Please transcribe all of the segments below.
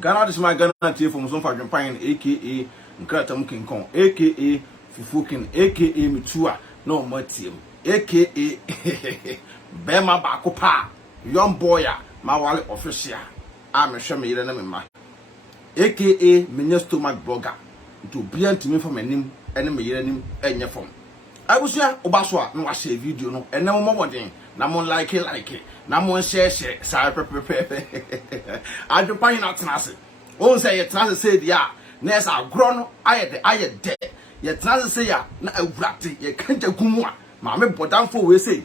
Ghana this my Ghana TV from some Adwenepahene aka Nkratam King Kong aka Fufukin aka Mitua no Matiem aka Bema Bakopa young boy my wallet official I'm a shame na me ma aka Minya Stomach Blogger to be antimi from anim ene me yere nim enye from abusua obaso a no wa share video no ene mo modern na mo like it na mo share say pepe Adwenepahene na tenase on say ye tenase say dia na esa agro no aye de ye tenase say ya na awurate ye kanja gumu a ma me bodamfo we say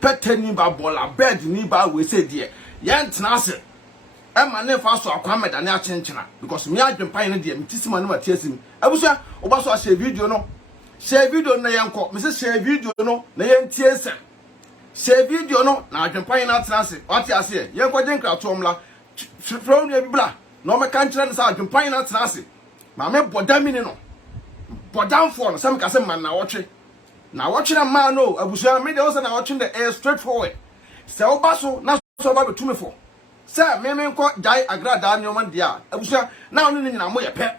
PƐtɛ ni ba bola bed ni ba we say dia ye tenase e ma ne fa so akwa meda na achenchena because me Adwenepahene dia mitisima na matiasim abusua obaso a share video no share video na yenko me say share video no na yentiese share video no na Adwenepahene na tenase wati ase yenko jenkra to omla from ya bibla no me kan kire na Adwenepahene na tenase ma me bodamini no bodamfo no sam ka se man na wotwe na man no abusua me dey also na wotwe the air straightforward se obaso na so ba betumi fo se me nko jai Agradaa nyoman dia abusua na onu ni na mo ye pe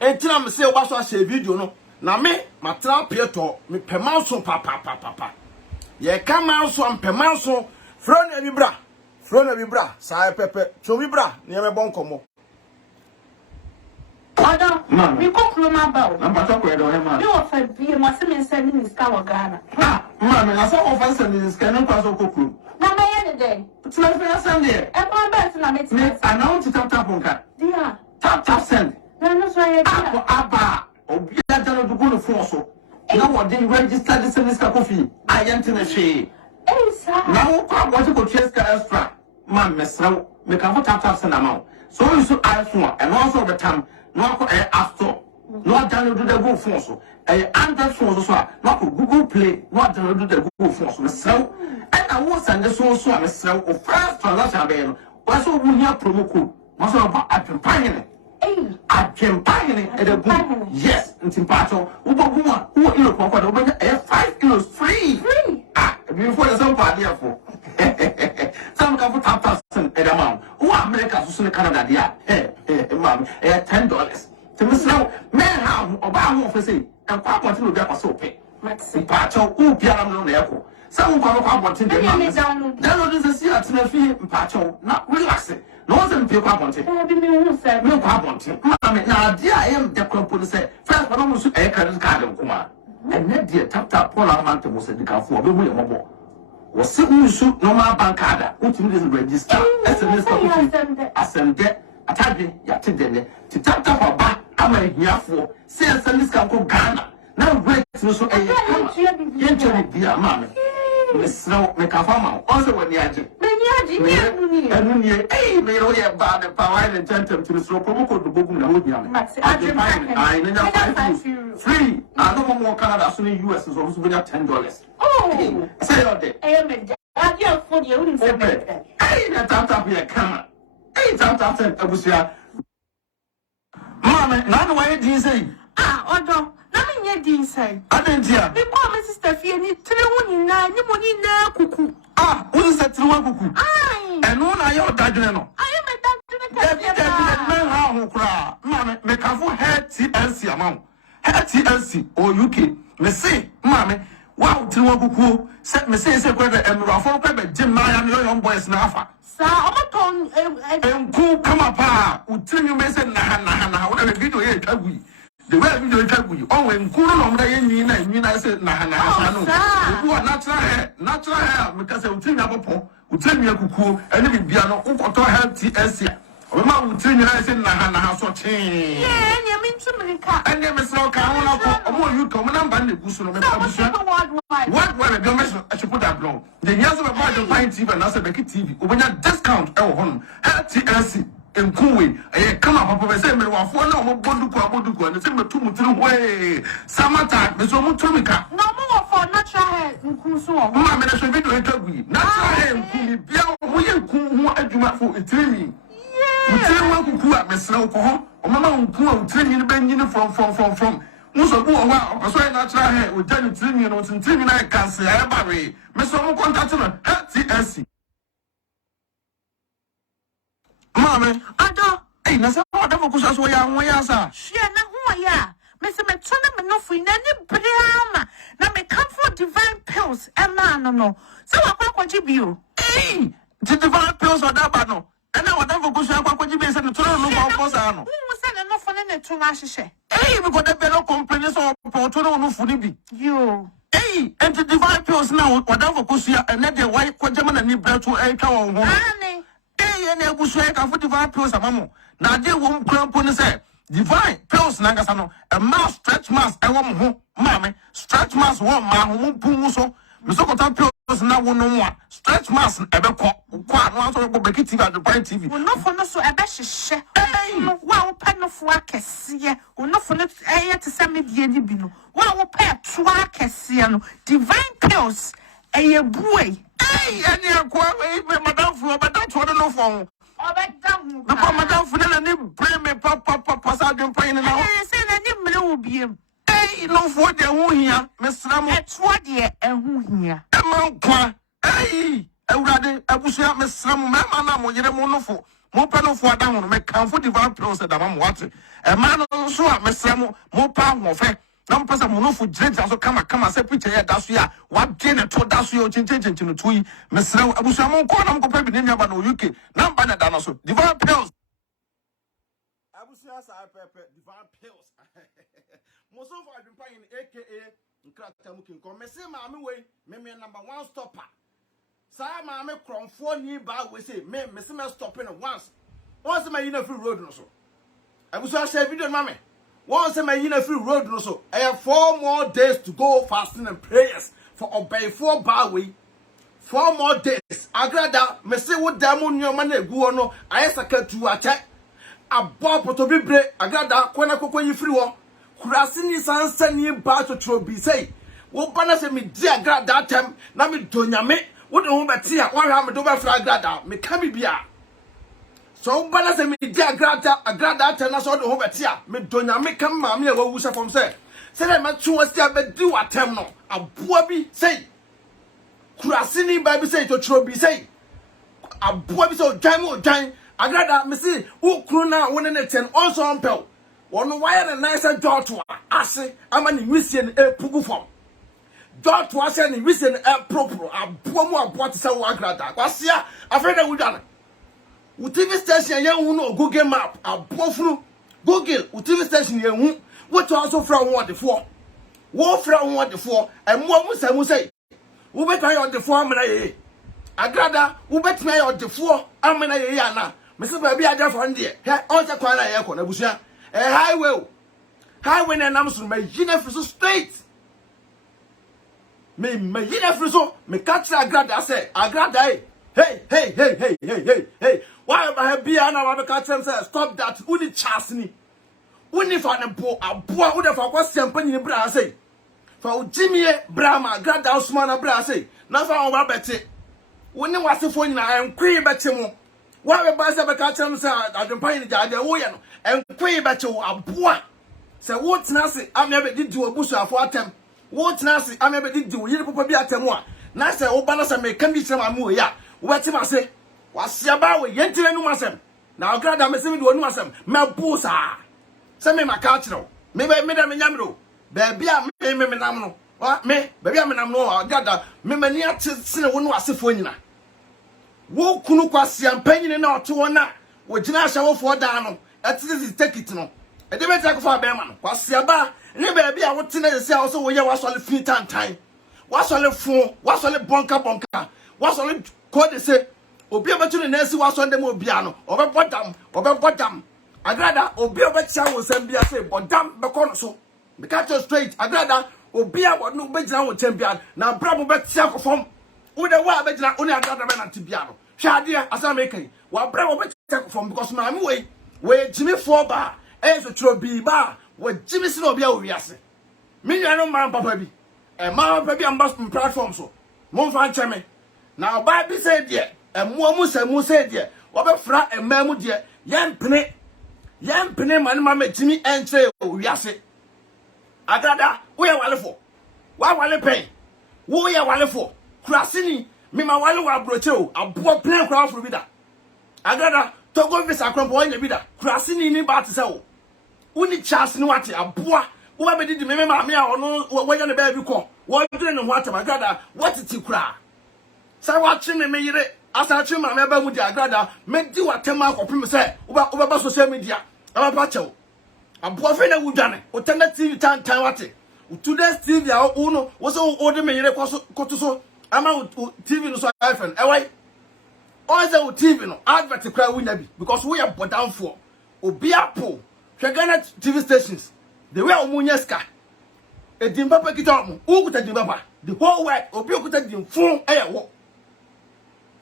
entina me se obaso a share video no na me matra PƐtɛ me pemanso papa ye kamanso am pemanso fro na bibra sai pepe cho bibra ne me bon komo Ada mi ko kloma ba o na pata ko edo he ma mi o fa bi mo se me send ni ska wa Ghana ma me na so o fa send ni ska no kwa so kokru na me ye de tla fa send e kwa ba na me ti me announce tap nka dia tap send na no so ye dia aba obi adalo du go fo so na wo dey register this send ska kofi ayent na hwe sa na wo kwa bo ti ko ska extra ma mesraw me ka fo tap send amount so you so iPhone and also the time no ko App Store no download the Google phone so Android phone so no ko Google Play no download the Google phone so and I was send so am so of first transaction be no was so we here promo code was so about Adwenepahene Adwenepahene yes ntin pato wo bogu a wo ilo ko kwado wo 5 kilos free before the some party for some can put tap amount who America so Canada dia ma'am $10 to miss now man how oba ho for say and kwa kwati no bia so pe mpacho who biara no na eko some kwa kwati de ma download this year to na fi mpacho na relax no one say kwa kwati bi mi hu se me kwa kwati ma'am na dia am de kwa po say first but no so credit card kuma and net dia tap Paul amount mo say dikafo obi mu ye mobo wo se unsu normal bank card utimi dey register SMS copy asende atadwe ya tedene ti tap oba ama hiafo se SMS kan ko Ghana na rate no so yenche bia mama me sraw me ka fama o se woni age enu ni me ro ye ba de power and tentem to so promo code bogum na hodi am I na 5 free I no more Canada so in US so so $10 oh say your day I just for you in some na tap here come tap abusia mama na no why din say odo na me nye din say adentia me call my sister fie ni tire hu ni na kuku who say tire hu kuku eno na ye odadwene no aye me dadwene ka men ha ho kura mama me ka fo TNC amount TNC or UK me say mama wow tire hu kuku me say kwa the emrafo kwa be jim na ya no young boys na afa sa omoton enku kama pa utiri me say na wo na video ye twagui the way video twagui on when enku no mra ye nyina say na no wo natural hair because utiri na popo utiri ya kuku ene bibia no ukoto TNC o ma utiri nyina say na so chen ye me ntumrika ene me say ka ho na ko o mo yuto mo namba na gusu no me pa busu what the message I should put that blog the years of about the fine TV and also the TV obenya discount e wo hono TNC enkuwe come up papa say me wafo na mo boduku and say me tu mutiri hoe samata me so mutumika no mo for natural hair nkuso o ma me na so video etagui natural hair nkumi bia mo ye nku ho adwuma fo etirimi mutiri wa kuku a mesra ko ho o mama nku a utirimi ne banyini from muso bu owa oso natural hair o jani tirimi no tirimi na cancer e bare me so mo contact no TNC mama Ada Hey, na se o da focus aso ya ho ya sa. Hwɛ na ho ya. Me se me to na me no fu na ni brama. Na me come for divine pills. No. So akwaji bio. Hey, the divine pills or that bad no. And now what da focus akwaji bi se no to no for sa no. Who say na no for na to na hyehyɛ. Hey, because the bello complain so to no fu ni bi. Yo. Hey, and the divine pills now what da focus ya and the white kwajama na ni bretu e twa won ho. Ane. Hey, and e busu e ka for divine pills amamo. Na de wo nkrampo ni say divine pills na ngasa no a mass stretch mass e wo mo ho mame stretch mass wo ma ho mo pu so me so kota pills na wo no mo stretch mass e be ko anu so go beki TV Adwenepahene TV Wo no for no so e be hyehyɛ. Wa wo pa no fo akɛseɛ. Wo no for no ɛyɛ te sɛ medie ni bi no. Wa wo pa to akɛseɛ no. Divine pills ɛyɛ buai. Hey, any akwa madam fu madam to no for Obedam. na madam fu na ni bring me papa sa Adwenepahene na Say na ni mre wo biem. hey no for de ho hia mesra mo Ɛtoɔ deɛ ɛho hia. e man kwa hey Awurade abusua mesra mo ma na mo yere mo no fo mo pa no fo ada ho no me kan fo divine pills da ma mo wate e ma no so a mesra mo pa ho fe na mo pesa mo no fo gyina so kama se picture ya da so ya wa de ne to da so ya chinchin no to yi mesra abusua mo ko na mo pa bi ne nua ba no UK na ba na da no so divine pills abusia sa pepe divine pills mo so for Adwenepahene aka nkrata mu kinko me se maame wei me number 1 stopper sa maame kromfo ni ba we say me se me stopping once my yin free road no so abusia share video no mame once my yin free road no so I have 4 more days to go fasting and prayers for obey 4 ba we 4 more days Agradaa me se wo damo nyoma na egu no ayesaka tu ache abo poto bibre Agradaa kwana kokoyi free wo kurase ni sansa ni ba totro bi say wo bana se me di Agradaa tem na me donyame wo de ho beti a wo hwa me do ba fra Agradaa me ka bibia so wo bana se me di Agradaa tem na so de ho beti a me donyame kam ma me e wo wusa fom say na ma tun wasi abedi watem no aboa bi say kurase ni ba bi say totro bi say aboa bi say odwan Agradaa me say wo kru na wo ne ne ten also ompel wono wire na nice jot ase ama ni wisie ne epugu fom jot ase ni wisie ne propro aboa mu aboa te se wo Agradaa kwasia afreda wudana wo TV station ye hu no Google map aboa funu Google wo TV station ye hu wo to also fra wo odefo wo fra wo odefo emo mu sa mu sei wo betwa ye odefo amena ye Agradaa wo betwa ye odefo amena ye ana me se ba bi adafo nde he on se kwana ye ko na busua highway na nam so me yina friso straight me yina friso me catch Agradaa say Agradaa hey why ba bia na ba catch them say stop that uni chance ni uni fa ne bo aboa wo de fa kwa sempa nyini bra say fa o jimie bra ma Agradaa usman na bra say na fa o ba bete woni wasefo nyina enkwi bete mo wa be ba se be catch them say Adwenepahene jaade wo ye no enkwe beche wo aboa se wo tena se ame be didi obusu afo atem wo tena se ame be didi wo yire papa bi atem a na se wo ba na se me kan bi tira mamu ya wo beti ma se wasia ba wo yentire nu masem na Agradaa me se me do nu masem me busa se me maka kire me da me nyamro ba bia me nam no wa me ba bia me nam no Agradaa me mani ate sene wo nu asefo nyina wo kunu kwasia mpanyine na oto wona wo gina ahawofo da no atisi take it no e de beta ko fa be ma no kwasia ba ne ba bia wo tena se a wo so wo ye wasole fi tantan wasole fun wasole bonka wasole ko de se obi abetu ne nasi wasole dem obi ano obebodam Agradaa obi obetia wo sam bia se bodam be ko no so be catch straight Agradaa obi a wo no be gina wo champion na bra mo betia ko fom wo de wa be gina oni Agradaa be na tibia no hwade asa me kai wa bra mo betia ko fom because ma me we jimi for ba so tro bi ba we jimi si no obi a wo wiase me nua no man papa bi ma papa bi ambas platform so mo fa ncheme na ba bi say de mo mu samu say de wo be fra ma mu de yempene man ma jimi enche wo wiase Agradaa wo ye walefo wa wale pen wo ye walefo kurasini me ma wale wa broche o abo plan kura furu bi da Agradaa Togo visa krompo wanya bida. Kurasi ni ba te se wo. Uni chance ni wate aboa. Wo ba bedi me maame a ono wanya ne ba bi ko. Wo dwene ne ho atam Agrada. What ti kura? Sa wa chi me yire. Asa chi maame ba mu di Agrada. Me di watem akopim se wo ba social media. Aba pa chew. Aboa fe na wudwane. O tanda TV tan wate. Today's TV a uno was all the me yire koto so. Ama TV no so iPhone. E why? All TV no advert cry winna bi because we are down for obi apo Ghana TV stations the way omunya ska e dimba pa kita omu ukuta dimba pa the whole world obi okuta dimfun wo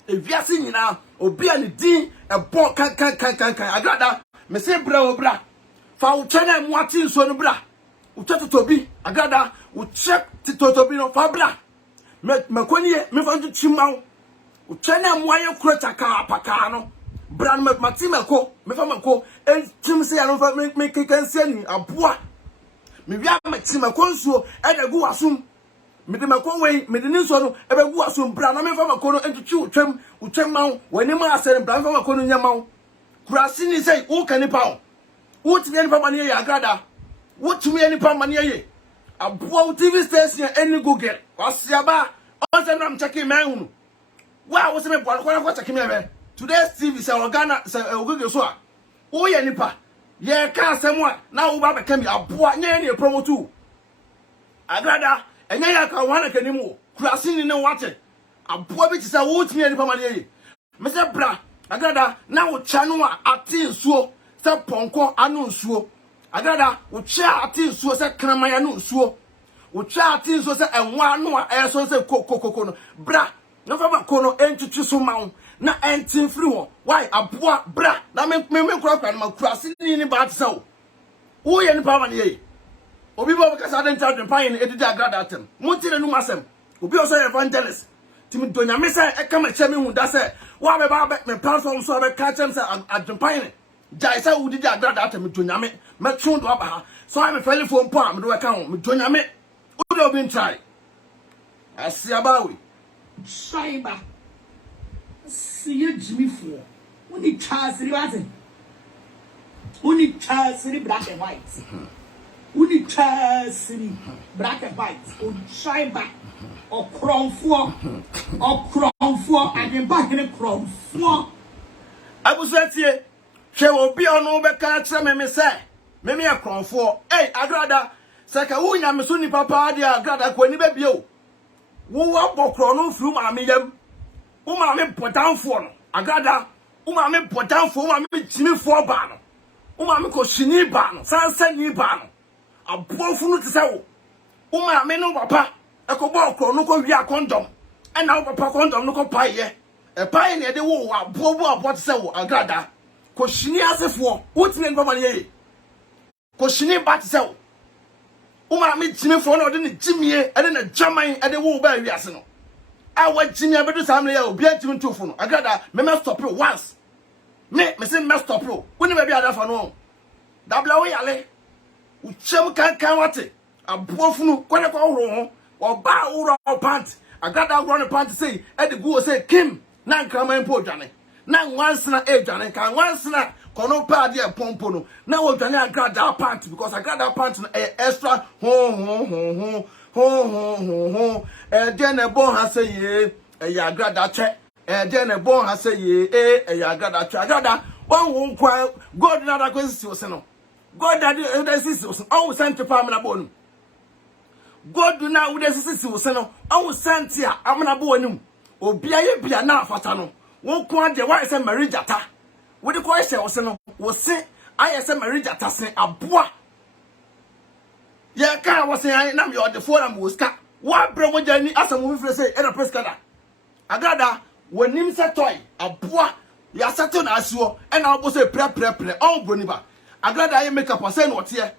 e viase nyina obi a ne din e bo kan Agrada me se bra obra fa wo chana mu ati nso no bra wo totobi Agrada wo check totobi no fa bra me koniye me fa ntu chimawo uchana mwaye kureta ka paka no brand matimako me fa mako entim se ya no fa me kekanse ni aboa me wia matimako nsuo e da gu wasum me de mako wei me de nsuo no e be gu wasum brand na me fa mako no entutu utwem mawo wani ma asere brand fa mako no nyamawo kurasi ni sei wo kanipa wo wotimi nipa mane ye Agrada wotimi nipa mane ye aboa TV station eni Google wasiaba on se na mcheki manhunu wa wo se me bwa ko check me be today's TV say Ghana say Google so a wo ye nipa ye ka asem a na wo ba beka mi aboa nye ne promote Agrada enya ya ka wana kanimu kurasi ni ne wate aboa bi ti say wo timi nipa mane ye me se bra Agrada na wo cha no a ati nsuo se ponko anu nsuo Agrada wo cha ati nsuo se kramaya no nsuo wo cha ati nsuo se enwa no a eso se kokokoko no bra no fa ba kono entutu so mawo na entin free wo why aboa bra na me kura na kurasi ni ba te sawo wo ye ni pa man ye obi bo ka sa den ta Adwenepahene edidi Agrada atem muntire nu masem obi oso evangelist timi donya me say e kama che me hu da say wa be ba me platform so be ka chem say Adwenepahene jai say udidi Agrada atem donya me tun do aba ha so I me feli phone pa me do ka ho me donya me udo obi try asiabawi Shaiba. See you, Jimmy Four. When the Charles Ribatin. When the Charles black and white. When the Charles black and white. Or Shaiba. Or Crown 4. Or Crown 4. And then back in the Crown 4. I was at here. She will be on over catch me say. Me a Crown 4. Hey, Agrada. Saka unya mesuni papa dia Agrada ko ni be bio. Wo wa bokro no fru ma me yam wo ma me potanfo no Agrada wo ma me potanfo wo ma me timifo ba no wo ma me ko shini ba no sansa ni ba no abofu no tse wo ma me no papa e ko bokro no ko wi akondom e na wo papa kondom no ko paye e paye ne de wo abobu abot tse wo Agrada ko shini asefo wo tine no ba ne ye ko shini ba tse wo uma me jimi fo na ode ne jimie ade na jaman ade wo ba wiase no a wa jimi abedu samle ya obi ajimi ntofo no Agrada me stop it once me say me stop it woni ba bi ada fa no dabla wo yale uchem kan wate abofunu kwene kwa horo ho oba woro pant Agrada woro ne pant say ade go say kim na nkraman po dwane na nwansena dwane kan nwansena kono pa de pompo no na wo dwane Agrada pant because Agrada pant no extra ho de ne bon ha say ye Agrada che de ne bon ha say ye Agrada che Agrada won won kwa god na da kwesi o se no god da sisi o se o sent pa amna bo no god na wo da sisi o se no o sent a amna bo anim obi aye bia na afata no won kwa de wa se marijata wo de ko hye o se no wo se aye se marijata se aboa ye ka wo se aye na me o de fo na mo ska wa bre mo jani asam wo fire say e na press kada Agrada wonim se toy aboa ya settle na asuo e na wo say pre on broni ba Agrada aye make up say no tie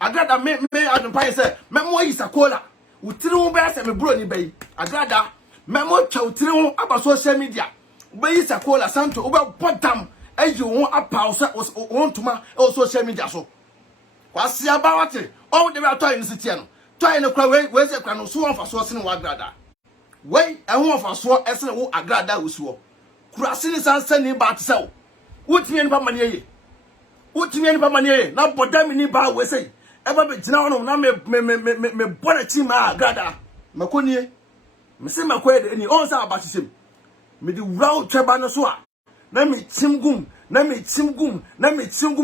Agrada me Adwenepahene say me mo yi sakola utiri wo be ase me broni bayi Agrada me mo twa utiri wo aba social media be yi sakola santo wo be podam ayi wo apa so wo ntuma e social media so kwasi aba wate o de be atoy ni sitie no toy no kwa we se kwa no so won fa so se ne wa Agrada we e ho fa so ese ne wo Agrada wo so kurase ni sansa ni ba te se wo wotimi nipa mane ye na boda mi ni ba we say eba be gina wono na me bona chi ma Agradaa makonie me se makoye ni on sa abashisem me di wraw tweba no so a na me chimgum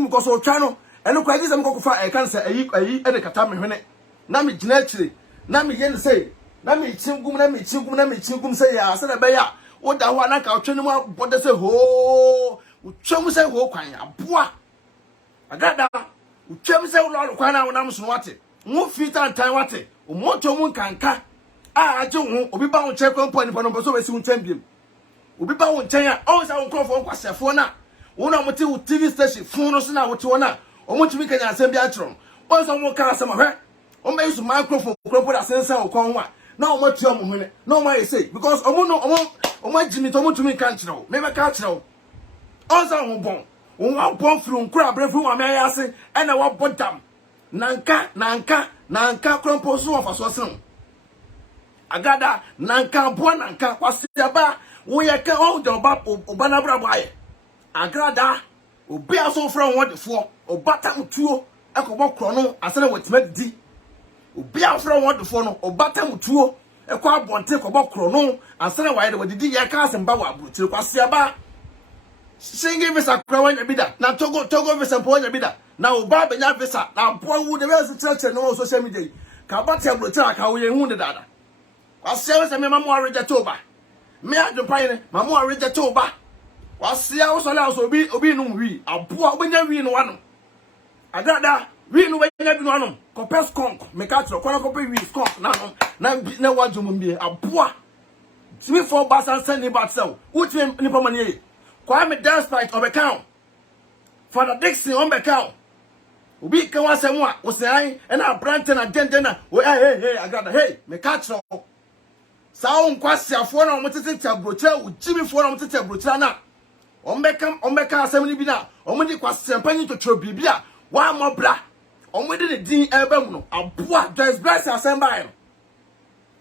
because o twa no eno kwa gise me kokofa e kan se ayi e de kata me hwene na me gina akire na me ye ne say na me chimgum say ya se na be ya wo da ho na ka otwe no mu boda say ho utwam say ho kwan aboa Agradaa utwam say wo lo kwan na wo nam so wate wo fita tan wate o moto mu kanka a aje wo obi ba wo che kwampo ni pano so besi untwam biem obi ba wo nchen a o sa wo krofo kwasefo na wo na mo te wo TV station fun no so na wo te wo na o mo tumi kanya asem bi a kiro o so mo ka asem hwe o me use microphone krofo da sensa wo kon wa na o mo tie o mo hune na o ma say because o mo jimi to mo tumi kan kiro me be ka kiro o so wo bon wo bon fru nkura brefu wa me ayase e na wo bodam nanka krompo so wa faso sen Agradaa nanka bo nanka kwasiaba wo ye ka o de oba na bra bwa ye Agradaa obi aso from wodefo obatam tuo ekobo kro no asere wetima didi obi afro wodefo no obatam tuo ekọ abonte kobo kro no asere wa ye de wadidi ye ka asemba wa abutire kwasiaba singi visa kra wanya bida na togo visa po wanya bida na oba benya visa na po wu de be se no social media ka bate abutire ka wo ye hu de dada kwasiaba se me mamu arejete oba me Adwenepahene mamu arejete oba wasia wo sola so obi num wi aboa obenya wi no wano Agradaa wi no benya bi no wano ko pes konk me ka tro ko na ko pe wi konk na wajum mbi aboa timi for basan send ni batsel utimi nipa mane ye kwa me despite obekao Father Dixon on bekao obi kan wasem a wo sai na branch na dendena wo hey Agradaa hey me ka tro sawo nkwasiafo na omotete tabrocha ujimifo na omotete tabrocha na ombeka asem ni bi na omudi kwasempanyi totro bibia wa mobra omudi ne din ebem no aboa just bless asembai no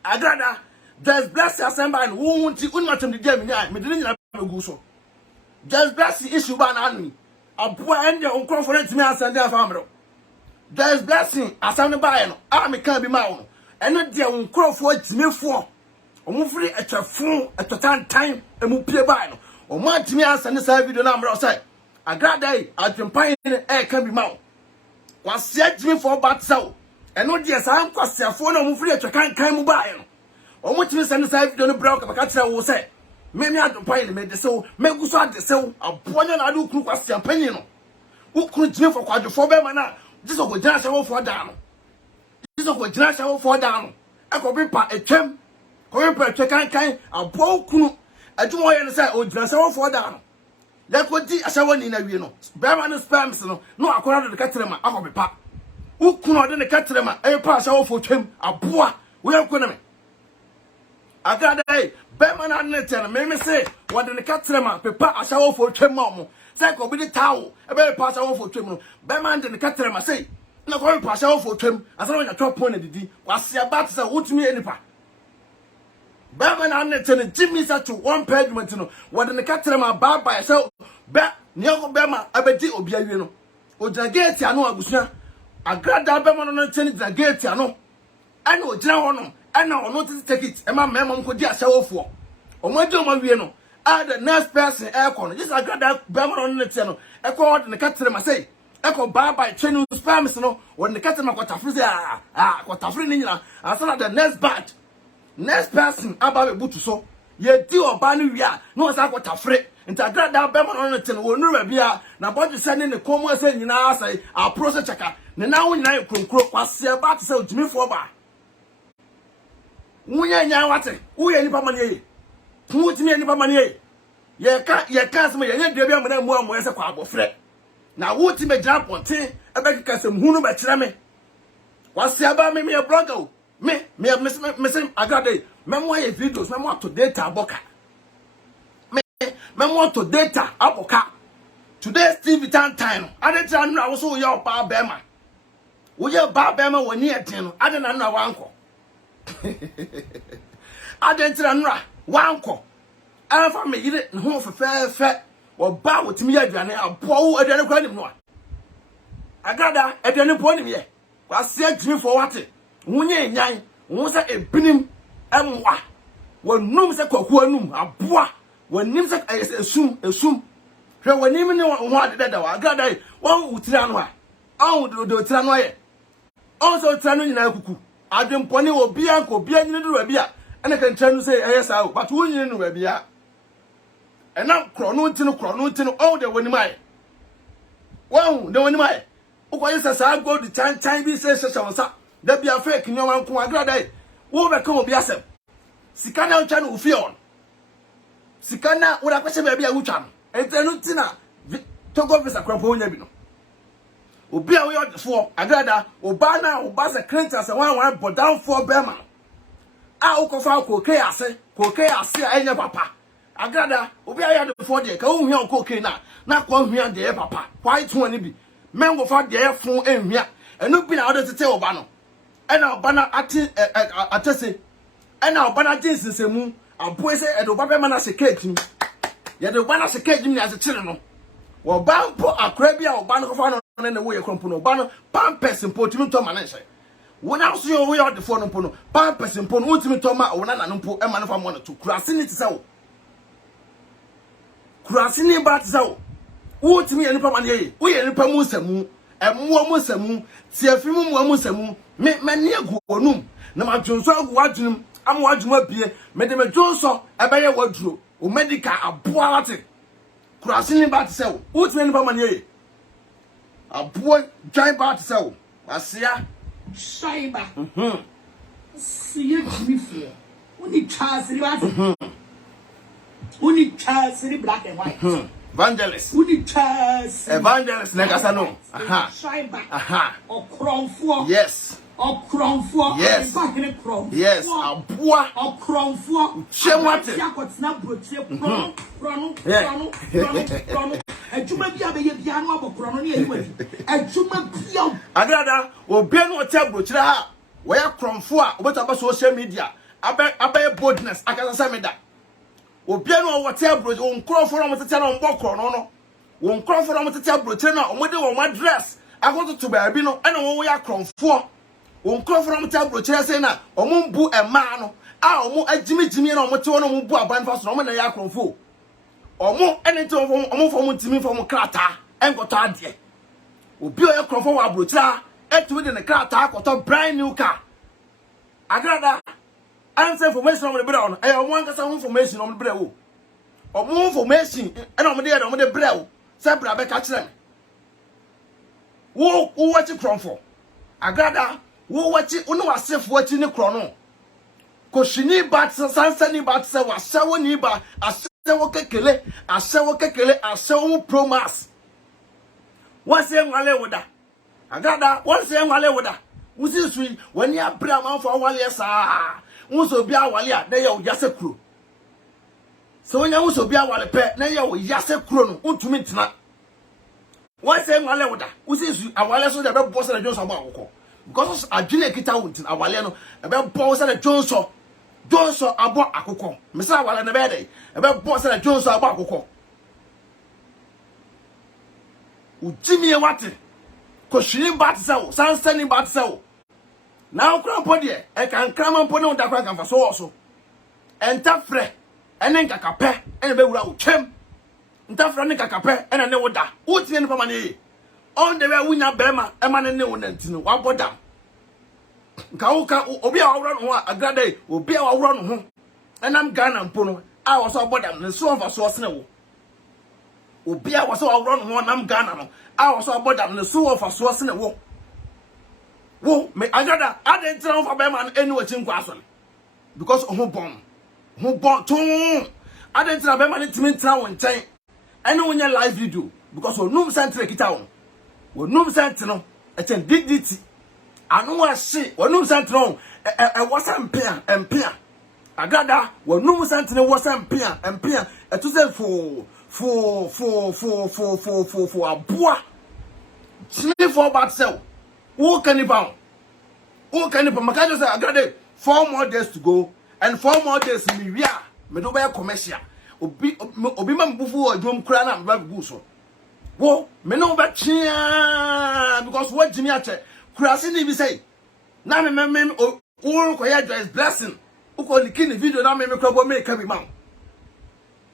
Agradaa just bless asembai no wo hunti unmatem de dem nya me de nyina megu so just bless issue ba na anu aboa ende onkrofo na timi asende afamro just blessing asem ne ba no a me kan bi ma wo no eno de onkrofo ajimefo omufri etwafo etotantan emupie ba no omo atimi asane sa video na amra say Agradaa Adwenepahene kan bi ma kwase ajimi for batsaw eno de sa nkwasiafo na omufri etwakankan mu ba no omo timi sane sa video no bra ka kira wo say me Adwenepahene me de so me guso ade sew abonya na ade ukuru kwasiampanyi no ukuru jimi for kwadwofo be ma na jiso go jina shawo for da no ekobipa etwem kobipa etwakankan abo ukuru adwuma ye no say o jina shawo for da no lekodi ashawo ni na wie no bema no spams no akora de katrema akobepa ukunu de ne katrema pa ashawo for twem aboa we yakuna me Agradaa bema na net na me say wo de ne katrema pepa ashawo for twem mo say ko bi de tawo be pa ashawo for twem no bema de ne katrema say na ko pa ashawo for twem asana nya top point na didi kwase abat say wotumi enipa bema na net na Jimmy sa to one pavement no wo de ne katrema baba say be nyako bema abedi obi awie no ogina gate ano agusua Agradaa bema no nteni gina gate ano ana ogina ho no ana ono take it ema mema nkodi asawofo omaje omawie no the next person ekọ no just Agradaa bema no nete no ekọ wode ne katere ma say ekọ bye chenu spams no wode ne katere ma kwatafre say kwatafre ni nyina asana the next person aba be butu so ye di oba no wi a no sa kwatafre nti Agradaa bema no nete no wonu ra bia na bodwe se ne komo ase nyina asai a process cheka ne na wo nyina kronkro kwase ba te se ojimifo ba Munya nya wate uye nipa mane ye putimi nipa mane ye ka asema ye nya debia mena mu amoye se kwa abofre na wuti me jira ponte ebe kika se hunu be kire me wase aba me blogger o me Agradaa me mo ye videos me mo to data aboka me mo to data aboka today TV time ade tira no awo ye oba bema wo ye ba bema woni eden no ade na no awanko adentira nra wanko alfa me yire ho fefe oba wotimi ya aduane abo wo aduane kwa nim no Agradaa aduane po nim ye kwase adwumi fo wate wonye nyan wo se ebinim emwa wonum se kwaku anum aboa wonim se esum hwe wonim ne ho adeda wa Agradaa won wutira no a do tira no ye on so tira no nyina kuku adwempone obia nko obia nyine do bia ene kan tira no se eyesa o but wonyine no bia ena krono ntino on de wonim aye won de wonim aye ukoye sa gold chan bi se wonsa da bia fake nyoma nko Agradaa wo be ka obi asem sika na ntwa no ufi on sika na wo da kwese bia wutwa no entenu ntina togo visa kwampo onya bi no obi a wo yodfo Agradaa oba na oba se krenta se wan bodan fo bema a ukofa koke ase a enya papa Agradaa obi a yodfo de ka wo hia koke na kwa hia de papa kwai to ani bi mengo fa de fun enhia enu bi na wo de tete oba no ena oba na atese ena oba na jinsensemu aboe se edo oba be ma na se cake ni ye de oba na se cake ni ase kire no wo ba mpo akra bi a oba no kofa no na wo ye krompo no oba no pampers mpo timi to ma na nse wo na so yo wo ye odefo no mpo no pampers mpo no wo timi to ma wo na no mpo e ma no fa mo no to kurase ni tisa wo kurase ni ba tisa wo wo timi ye nipa ma ne ye wo ye nipa mu nsamu emmo mu nsamu tiafi mu nsamu me ne agu onum na ma dwonso agu wadwunum am wadwum abie me de me dwonso ebe ye waduro o medical aboa late kurase ni ba tisa wo wo timi nipa ma ne ye aboa dwan ba tisa wo asia Shaiba. See you, Jimmy. Only Charles, only Charles, black and white. Evangelist. Only Charles. Evangelist, Negasano. Aha. Shaiba. Aha. Or Crom 4. Yes. Or Crom 4. Yes. Yes. Aboa. Or Crom 4. Chemwate. Agradaa obi no table kira ha we ya kromfo a obetaba social media abe boldness akasa meda obi no wo table on kromfo no motete na mbokro no won kromfo no motete abrochire na omode wo address agoto to baabi no ena wo ya kromfo won kromfo no motete abrochire sei na omumbu ema no a omu agimigimi na omote wo no mumbu aban fa so no na ya kromfo omu enete omu fo mu ntimi fo mu krata enkoto ade obi o ekrofo wa abrochira etu de ne krata akoto brand new car Agradaa answer information on the brown e omu ankasa information on the brew omu information e na omu de brew se bra be ka kire me wo wachi krofo Agradaa wo wachi unu wasefo wachi ne kro no ko shini bat sansani bat se wa sewo ni ba asewo kekele asewo promas what's the wale woda Agradaa what's the wale woda wusi sui wani abra man for wale sa wonso bia wale a na ye o yase kuro so wonya wonso bia wale pe na ye o yase kuro no untumi ntena what's the wale woda wusi sui awale so de be boss na Johnson ba akoko because adwene kita wontin awale no e be boss na Johnson abo akoko mesa awale na be dey e be boss na Johnson abo akoko ujimi wate ko shiri bat sawo sansani bat sawo na okra podie e kan krama mpo ne ndakwa kan faso oso entafre ene nkakape ene be wura utwem ntafre ne nkakape ene ne woda utie ne pama ne on the way wunya bema e ma ne wo nantino wa boda nka wo ka obi a wawura no ho Agradaa obi a wawura no ho enam Ghana mpo no a wo so boda ne so faso se ne wo obi a waso awro no ho nam Ghana no a waso abodam ne so ofa so se ne wo me Agradaa adentra ofa be man eni wachi nkwa aso because ho bon ton adentra be man timi ntra won nten eni wonya live video because onum sentre kita wonum sentre no e chen dignity anu wa se wonum sentre no e wasa mpia Agradaa wonum sentre wasa mpia e to say for aboa chini for bad sell who can makajo say Agradaa 4 more days to go and 4 more days me do be commercial obi ma mbufu adwom kura na mba gu so wo me no ba chia because what Jimmy ache kura se ni bi say na me o ko ya Joyce blessing uko likini video na me kura bo me ka bi ma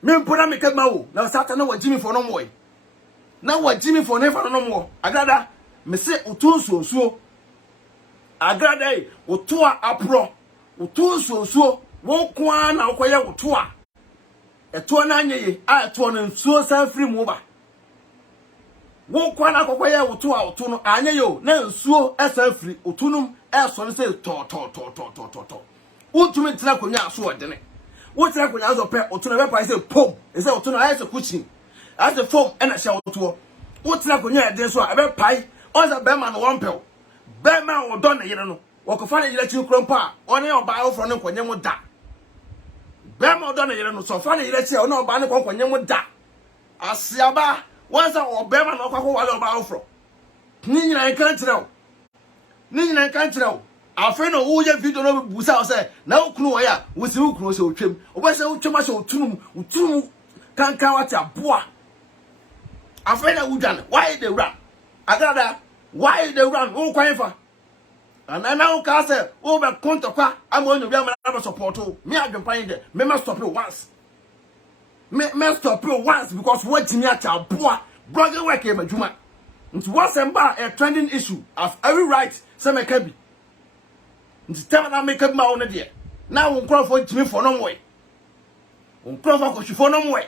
me mpona me ka ma wo na satan na wa Jimmy for no moy na wa Jimmy for never no mo Agradaa me se otunsuosuo Agradaa oto a apro otunsuosuo won kwa na okoye oto a eto na anyeye a eto na nsuo san free mu ba won kwa na akokoye oto a oto no anyeye na nsuo esan free otunum eso ne se to utumi tira konya aso odene wo tira konya aso pe oto na be pa se pom e se oto na aye se kuchi as the form and a shell to what like when you're there so I bet pie on the bearman one pill. Bearman or done, you know, or can find a let you crumpa on your bio from the when you would die. Bearman or done, you know, so funny let you know about the when you would die. I see about once or bearman or while bio from Nina and can't tell. Nina and can't tell. Our friend who you video no busa say now clue ya with you close your trim. Or what's so much of two can't count a boy. I find out who done it. Why they run? Agradaa, why they run? Who crying for? And I now can say, oh, but counter qua, I'm going to be able to support you. Me, I've been playing there. Me must stop you once. Me stop you once because what Jimmy at your boy, brother, work came a Juma. It's once and bar a trending issue of every right, some can be. It's time I make up my own idea. Now, we'll call for Jimmy for no way. We'll call for no way.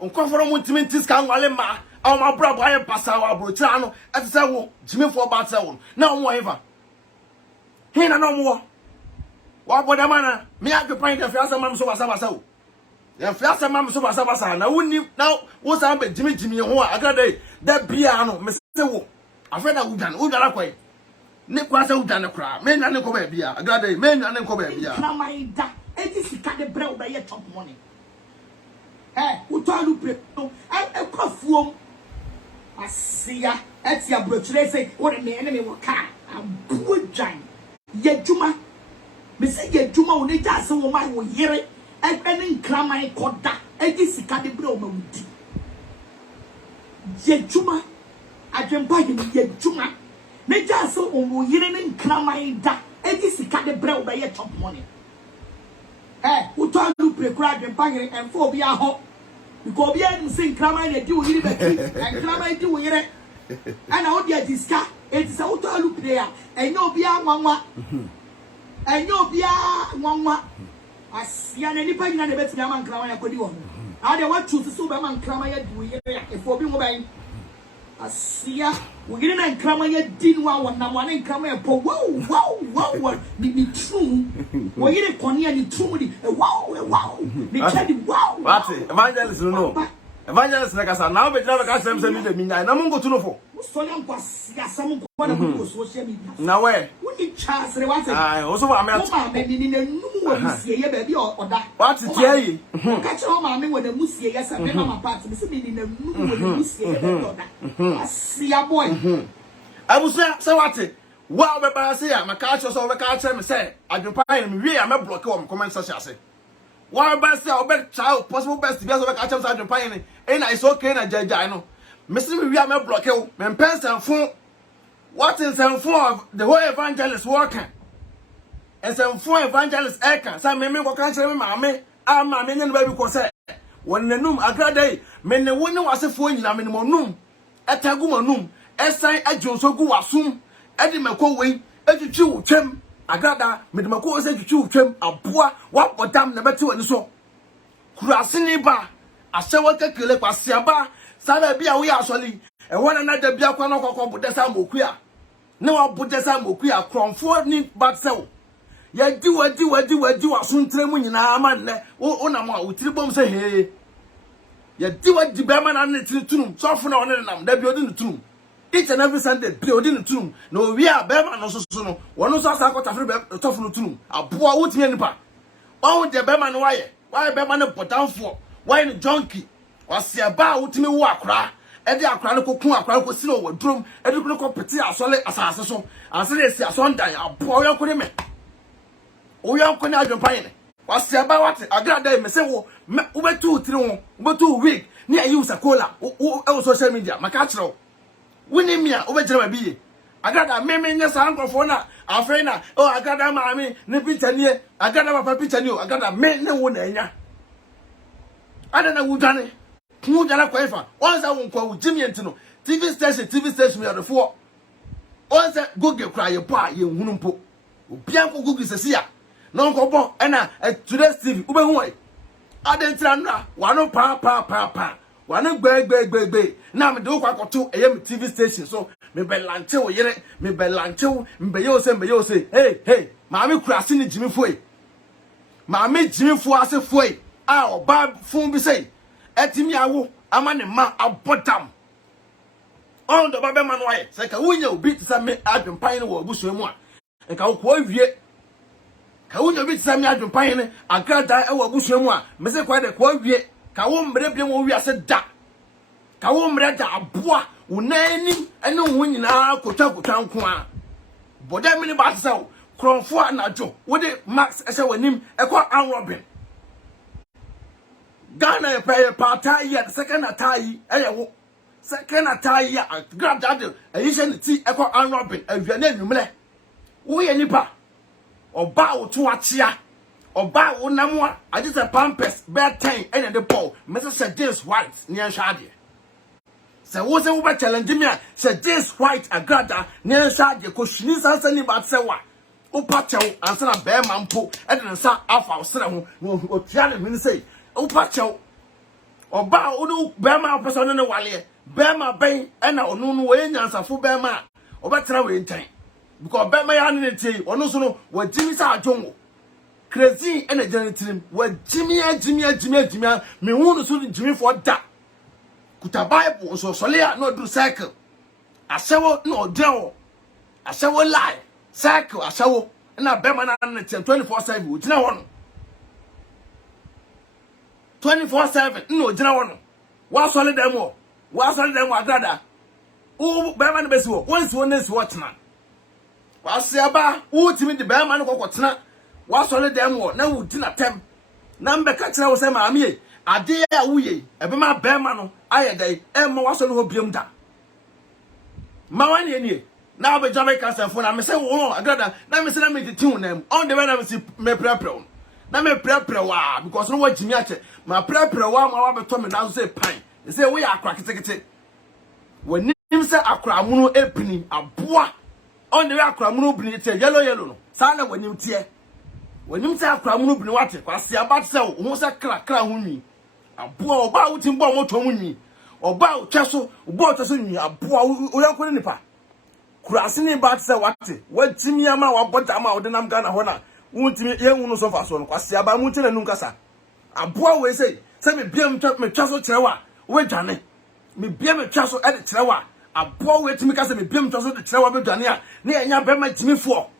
We'll call for no Jimmy Tiscan Walema. Oh, my brother, I am Pascal Brutano, at the same Jimmy for about 7. No more ever. Here no more. What would a man? Me, I could find the first mamma so as I saw. The first mamma so as I saw. Now, wouldn't now what's up with Jimmy who I got that piano, Mr. Wo. A friend of Udan away. Nick was out than a crowd. Men and Nico baby. I got a men and Nico baby. Come my da. It is cut the bread by your top money. Eh, who told you? I cough. I see ya at your brother say, what an enemy will come. I'm good giant. Yet, Juma, Miss Juma, when they just so my will hear it, and then clam my coda, and this is the bro. Yet, Juma, I can buy him, yet, Juma, they just so on hearing and clam my da, and this is the bro by your top money. Eh, who told you to cry and bang and for be a hop? Because we hadn't seen Clammy and do it, and Clammy do it. And I would get this car, it's out to look there, and no be a mama, and no be a mama. I see anybody on the best man Clammy I could do. I don't want to Superman Clammy do it for being mobile. I see ya, we didn't and Clammy didn't want one and Clammy. Wow, be true. We didn't conny any true. Wow, they said wow. What evangelist no. Evangelist like I said, now we never got them send me the meaning. I'm going to know for. So young was some one of social media. Now where? What did Charles say? I also want me in a new baby or that. What's it here? Catch your mammy when the musia, yes, and then my party, in a new musia. I see a boy. I was there, so what? Well, but I say, I'm a catcher, so I can't tell me, say, I can find me, I'm a block on comment such as say. One best, I'll bet child, possible best to be as a catcher, I can find it, and it's okay, and I know. Mr. We are a block, men pants and phone. What is some form of the whole evangelist working? And some four evangelists, Eka, some men will catch me, mammy, I'm my men and baby was when the noom Agradaa, men the winner was a phone in a minimum noom, at Taguma noom, as I Jones so go assume. Eddie McCoy, Eddie Chew, Chem, Agradaa, Midmako said to chew Chem, a boy, what but damn never two and so. Crassini bar, a shower calculate was Siaba, Sada be away actually, and one another be a quanoco put the Sambo queer. No, I'll put the Sambo queer, crom 4 neat but so. Ya do a soon tremble in our man, oh, Onama, with 3 bombs say, hey. Ya do a debaman and the tomb, soften on them, they're building the tomb. Each and every Sunday, building the tomb. No, we are Bearman also soon. One of us got a tough tomb. A poor wood in pa. Why would the Bearman wire? Why Bearman put down for? Why the junkie? Or see a bar with me walk cry. And the Akranical Kuma Kranko Sino with drum, and the local petty as solid as assassin. And say, a Sunday, a poor young women. Oh, young Adwenepahene. was about what Agradaa me say wo over 2-3 wo over 2 week ni ayi usakola o social media makachro woni me over jira biye Agradaa me nya san krofo na afre na o Agradaa maami ne picture ni Agradaa papa picture ni o Agradaa me ne wo na nya ada na wudane wudane kwa ifa onza wo nkwa ujimi entino TV station me adofo onza Google cry ye pa ye hunu mpo obian ko Google sesia no nkobo na today's TV ube hu ai adentra na wano pa wano gbe na me do kwa koto eye TV station so me belante wo yere me belante wo mbe yo se hey maami kurase ni jimi foi maami jimi fo ase foi a oba fun bi sei etimi awo ama ne ma abodam on do babe man waye se ka wunya obi tsa me Adwenepahene wo abuso mu a e ka wo awie ka wunya obi tsa me Adwenepahene Agradaa e wo abuso mu a me se kwa de kwa awie ka wo mbre bia wo wi ase da ka wo mbre da aboa wo nani ene wo nyina kotwa nko a boda mi ne ba tsa wo kronfo anajo wo de max e se wanim e kwa anrobin Ghana ye pay party ye second attayi eyewo second attayi Agradaa eyise ne ti ekọ anrobin aduane anwumle wo ye nipa oba wo to achia oba wo namwa agise pampers be 10 ene de paul Mr. James White ne nhade se wo se wo be challenge me a se James White Agradaa ne nhade ko shini sansa ni ba se wa wo pachew ansa na be mampo e de nsa afa wo sere ho o tia ne mi sei upacho oba onu bema person ne wale bema ben na onu no we nyansafo bema obetra we ntan because bema ya ne tie onu so no wajimi sa adwonwo crazy na genetirim wajimi ajimi me hunu so jimi for da kuta bible so solia no do cycle asewo no dewo asewo lie cycle asewo na bema na ne 24/7 wo gina wono 24/7 no jina wono wa sole dem Agradaa o be ma ne besi wo won si won nesi wo tena wa se aba wo timi de be ma ne kokotena wa sole dem wo na wo di na tem na mbe ka kire wo se ma amie ade ya wo ye e be ma be ma no ayedai e ma wa sole ho biam da ma wan ye nie na be jabe ka se fo na me se wo Agradaa na me se na me titi wo nam on the way na me si me prepare na me prepare wa because no wa jimi ache ma prepare wa ma wa beto me na so say pan say we akra kitekete wanim say akra munu epini aboa on the way akra munu bini te yellow no sa na wanim tie wanim say akra munu bini wate kwase abat say wo say kra ho nwi aboa oba wo timbo mo to mu nwi oba wo twaso oba twaso nwi aboa wo yakore nipa kurase ni bat say wate wajimi ama wa boda ama wo de nam Ghana ho na wuntimi ye hunu so fa so no kwase aba mu tene nunka sa aboa we say me biam me twaso kyerwa we dwane me biam me twaso e de kyerwa aboa we timi ka say me biam twaso de kyerwa be dwane a na enya be ma jimifo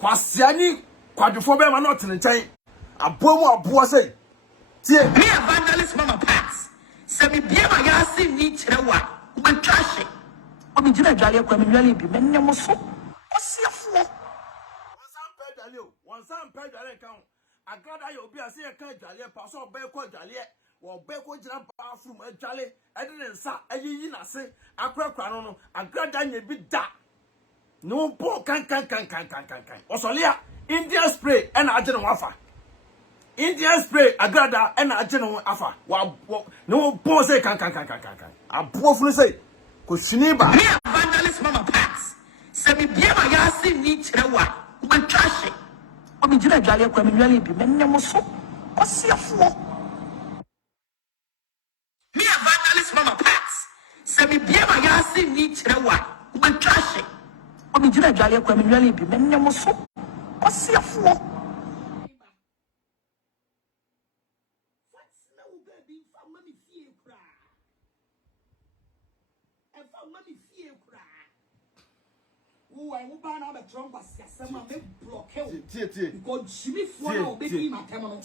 kwase ani kwadwofo be ma no tene nkyɛn aboa mu aboa say tie me evangelist mama pass say me biam a ya si ni kyerwa we twahye o mi gina dwale kwa me nwale bi me nnem so osiafo one sam pedale kan Agradaa yo bi ase ye kan dwale pa so be ko dwale wo be ko jira bathroom dwale e de nsa ayiyi na se akrakra no Agradaa nya bi da no bo kan osolia Indian spray e na age no afa Indian spray Agradaa e na age no afa wa no bo say kan abo funu say ko shini ba me evangelist mama pass say me biama ya si ni kyerwa we twahye o mi gina dwale kwa me nwale bi me nnem so osiafo me evangelist mama pass say me biama ya si ni kyerwa we twahye o mi gina dwale kwa me nwale bi me nnem so osiafo I will ban out the trunk was some block because Jimmy for baby my terminal.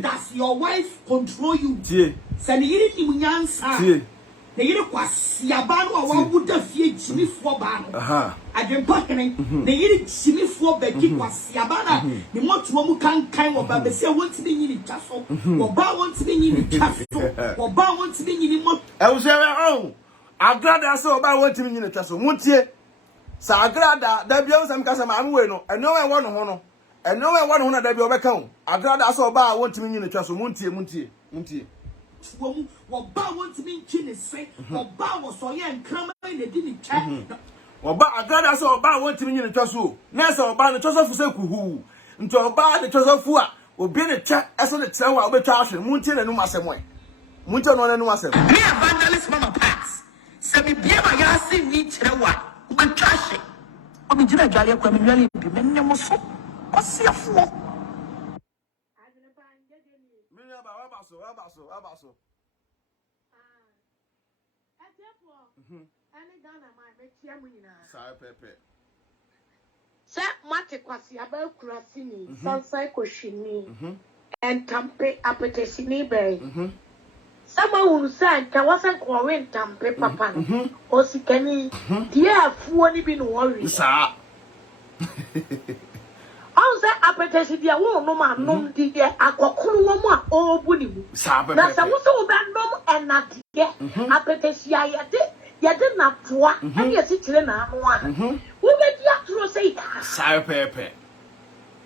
Does your wife control you? Send you answer. The year was Yabano, what would the fear Jimmy for ban? I Adwenepahene ne yiri chimifo bagi kwasiaba na ne motuo mu kankan wo ba bese wonti ne nyini twaso wo ba wonti ne nyini twaso wo ba wonti ne nyini mo oh Agradaa so ba wonti ne nyini twaso muntie sa Agradaa da bia usam kasa ma anwe no eno we wo no ho no eno we wo no ho na da bia obeka ho Agradaa so ba wonti ne nyini twaso muntie wo ba wonti ne nchi ne se wo ba wo so ye nkrama ne di ne twa Oba Agradaa so oba wonti ne nyini twaso na se oba ne twaso fu se kuhu nti oba ne twaso fu a obi ne twa eso ne twa wa obetwa ahwe muntie na num asem we muntie no na num asem Me evangelist mama pass. Se me bia ma ya se ni kire wa. Ma twahwe. O me jira dwale kwa me nwale bi me nnem so. Osiafo. Minya ba wa baso Any Ghana man, make Yamina. Sa pepe. Sir Mate Kwasiaba Kurasini, Sansai Koshini, and Tampe Apetesini Bay. Someone who said, Kawasan Korean Tampe Papa, or Sikani, dear, won't been worried. Sa. All that appetite, dear, won't no man, no, dear, Aquacuma, or Bunny. Sa pepe. That's also that no and not yet. Appetesia, ya did not poor, and you sit in a one. Who get you to say, Sa pepe.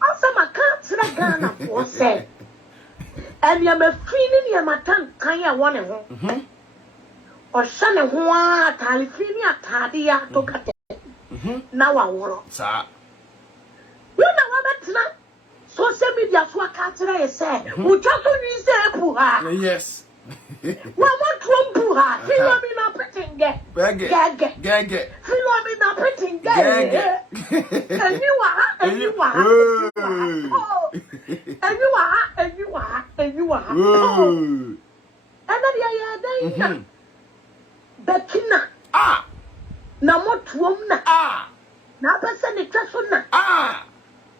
Also, my can't Ghana for say. And you're a feeling your matan, Kaya one and home. Or son and one, California, Tadia, to cut it. Now I will. Sa. You know what that's social media, so I can't say, who just only say, Puha. Yes. What Trumpuha? Philomena pretting get. Gag. Philomena pretting get. And you are. And you are. And then you Bekina. Ah. Namotuomna. Ah. Na person the trasona. Ah.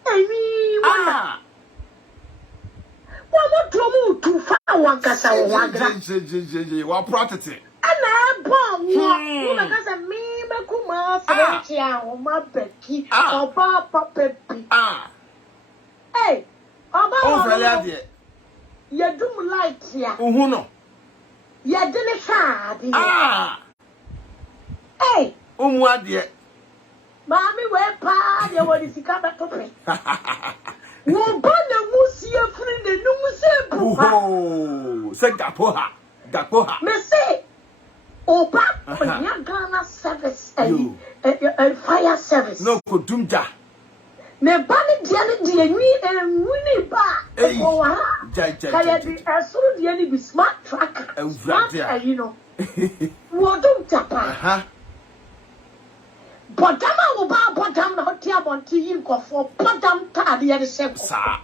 Anyone. What Tomu to far one cassa wagra. What property? And I bomb you because a me Makuma Frenchia or my Becky or Papa Peppy. Ah. Hey, Oh, you do like ya. no. You didn't shadi. Ah. Hey, What dear? Mammy, where pa, you want to come back to me. No, but the Musia friend, the new Musia. Oh, said Gapoha. Me say, oh, but Ghana service and fire service. No, Kodumja. Me bani diani ni muni ba ko wa kaya di asuru diani bi smart tracker smart you know wodum tapa bodama wo ba bodam na hotia bonti yin ko for bodam ta de yede se ko sa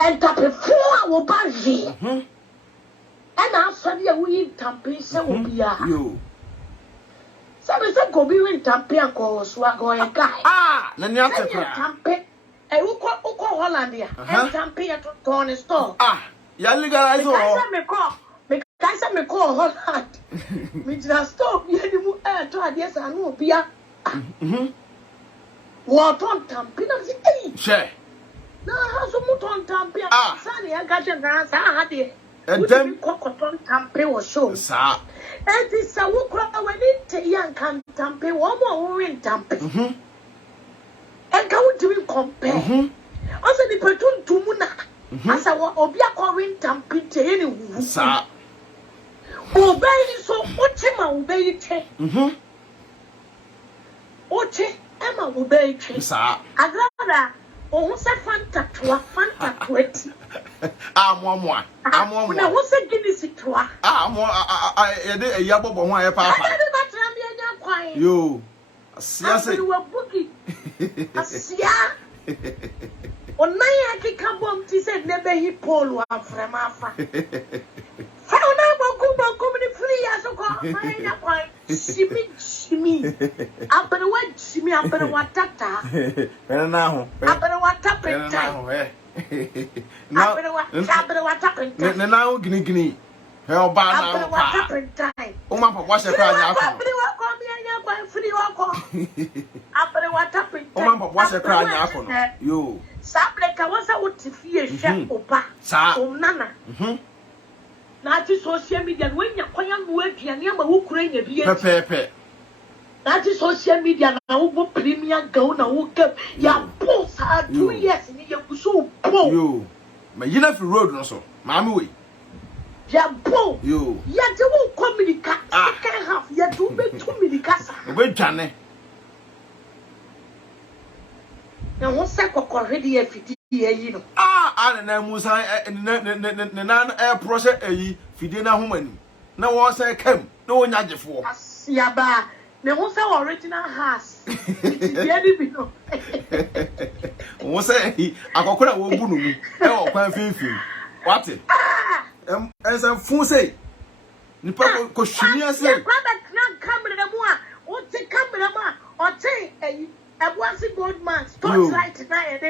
and tape fo wo ba je and asori e wi tampe se obia yo sabe se go bi win tampe ko so ago e guy na ni atekra tampe uko Holland ya tampe ya to turn store ya legalize o me call Holland me just stop ya ni mu to ade sa no bia wo ton tampe na si she na ha so mu ton tampe sa ne ya ga je na sa ha de Dem kokoton tampe wo show sa enti sa wo kra wani te yan kan tampe wo mo win tampe and can we do compare also the petun tumuna asa wo obi akọrin tampe te ni sa obey so oche ma obey che oche ema obey che sa Agradaa ohun se fanta tweti amwa na wo se gini si toa ye de eya bobo ho aye papa yo asia se asia onaya kikabom ti se nebe hi polu afrema afa fa ona boku ni free asoko anya kwai shimi abere wa tata na ho abere wa tapenta na abere wa tapenta na ho gini he oba na abere wa tapenta o ma papa she kwa nya abere wa ko mi anya kwai free wa ko abere what happened? Oh, Mamma, what's a crying apple? You. Sabreka was a what if you share opa, Sa, nana. Not to social media when you're quiet work and you're Ukraine. Pepe. That is social media now. What premier go now? Who get your posts are 2 years and you're so poor. You. My enough road also. Mammy. You're poor. You. Yet you won't communicate. I can't have yet to be 2 minutes. Wait, Johnny. Now, what's that already a 50 year, you know? I don't know, Musa, and air process a Fidena woman. No one say come, no one had for. Yaba, the most original house. Very big. What's say he? I got quite a woman. Oh, quite few. What it? As a fool say. Nipa Koshinia say, grab a camera, or take camera, or take a was a good man. Stop right tonight.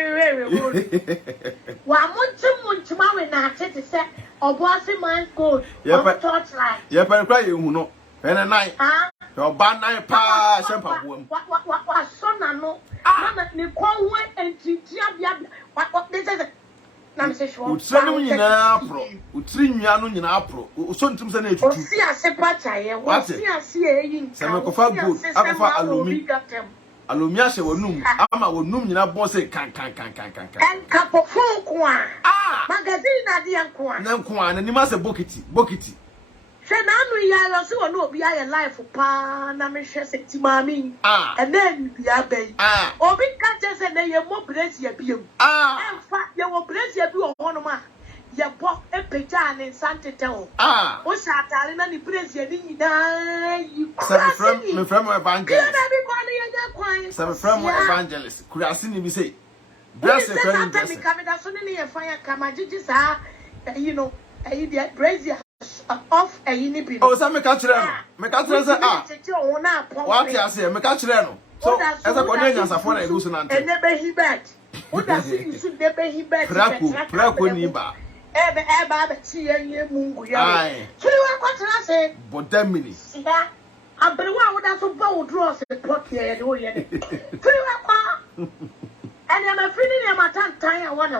One month, and I said to say, or was a man good. Torchlight. Yeah, but cry you know. And a night. Your bad night pass. What son I know? Mamma, you call one and what this is. Utsani nyina pro utri nua no nyina pro so ntum se na etutu osi ase pachaye osi ase eyin se me kofa gold akofa alumi ahye wonum ama wonum nyina bon se kan en kapofo ko a magazine na de enko a na nko a na nima se bokiti se na anu ya lo se wonu obi aye life pa na me hwe se timami and then bia ben obi ka je se na ye mo brazier biem enfa ye wo brazier bi wo hono ma ye bo epeja ne santete ho o sha atare na ni brazier ni nyina yi me from evangelist se me from evangelist kurasi ni bi say brazier friend me kameda so ne ye fan ya kamagigi sa you know the brazier off a unibi. Oh, some me catch them. Me catch them say what you say? Me catch them. So as a Cornelius as a phone goes on and never he bet. What does he should never he bet? Praku niba. Eba tea ye mungu ya. So you are what I say? But 10 minutes. Yeah. I'm pretty well with that so bold draws a pot here and all yet. Pretty well. And I'm a friend in my time. I want to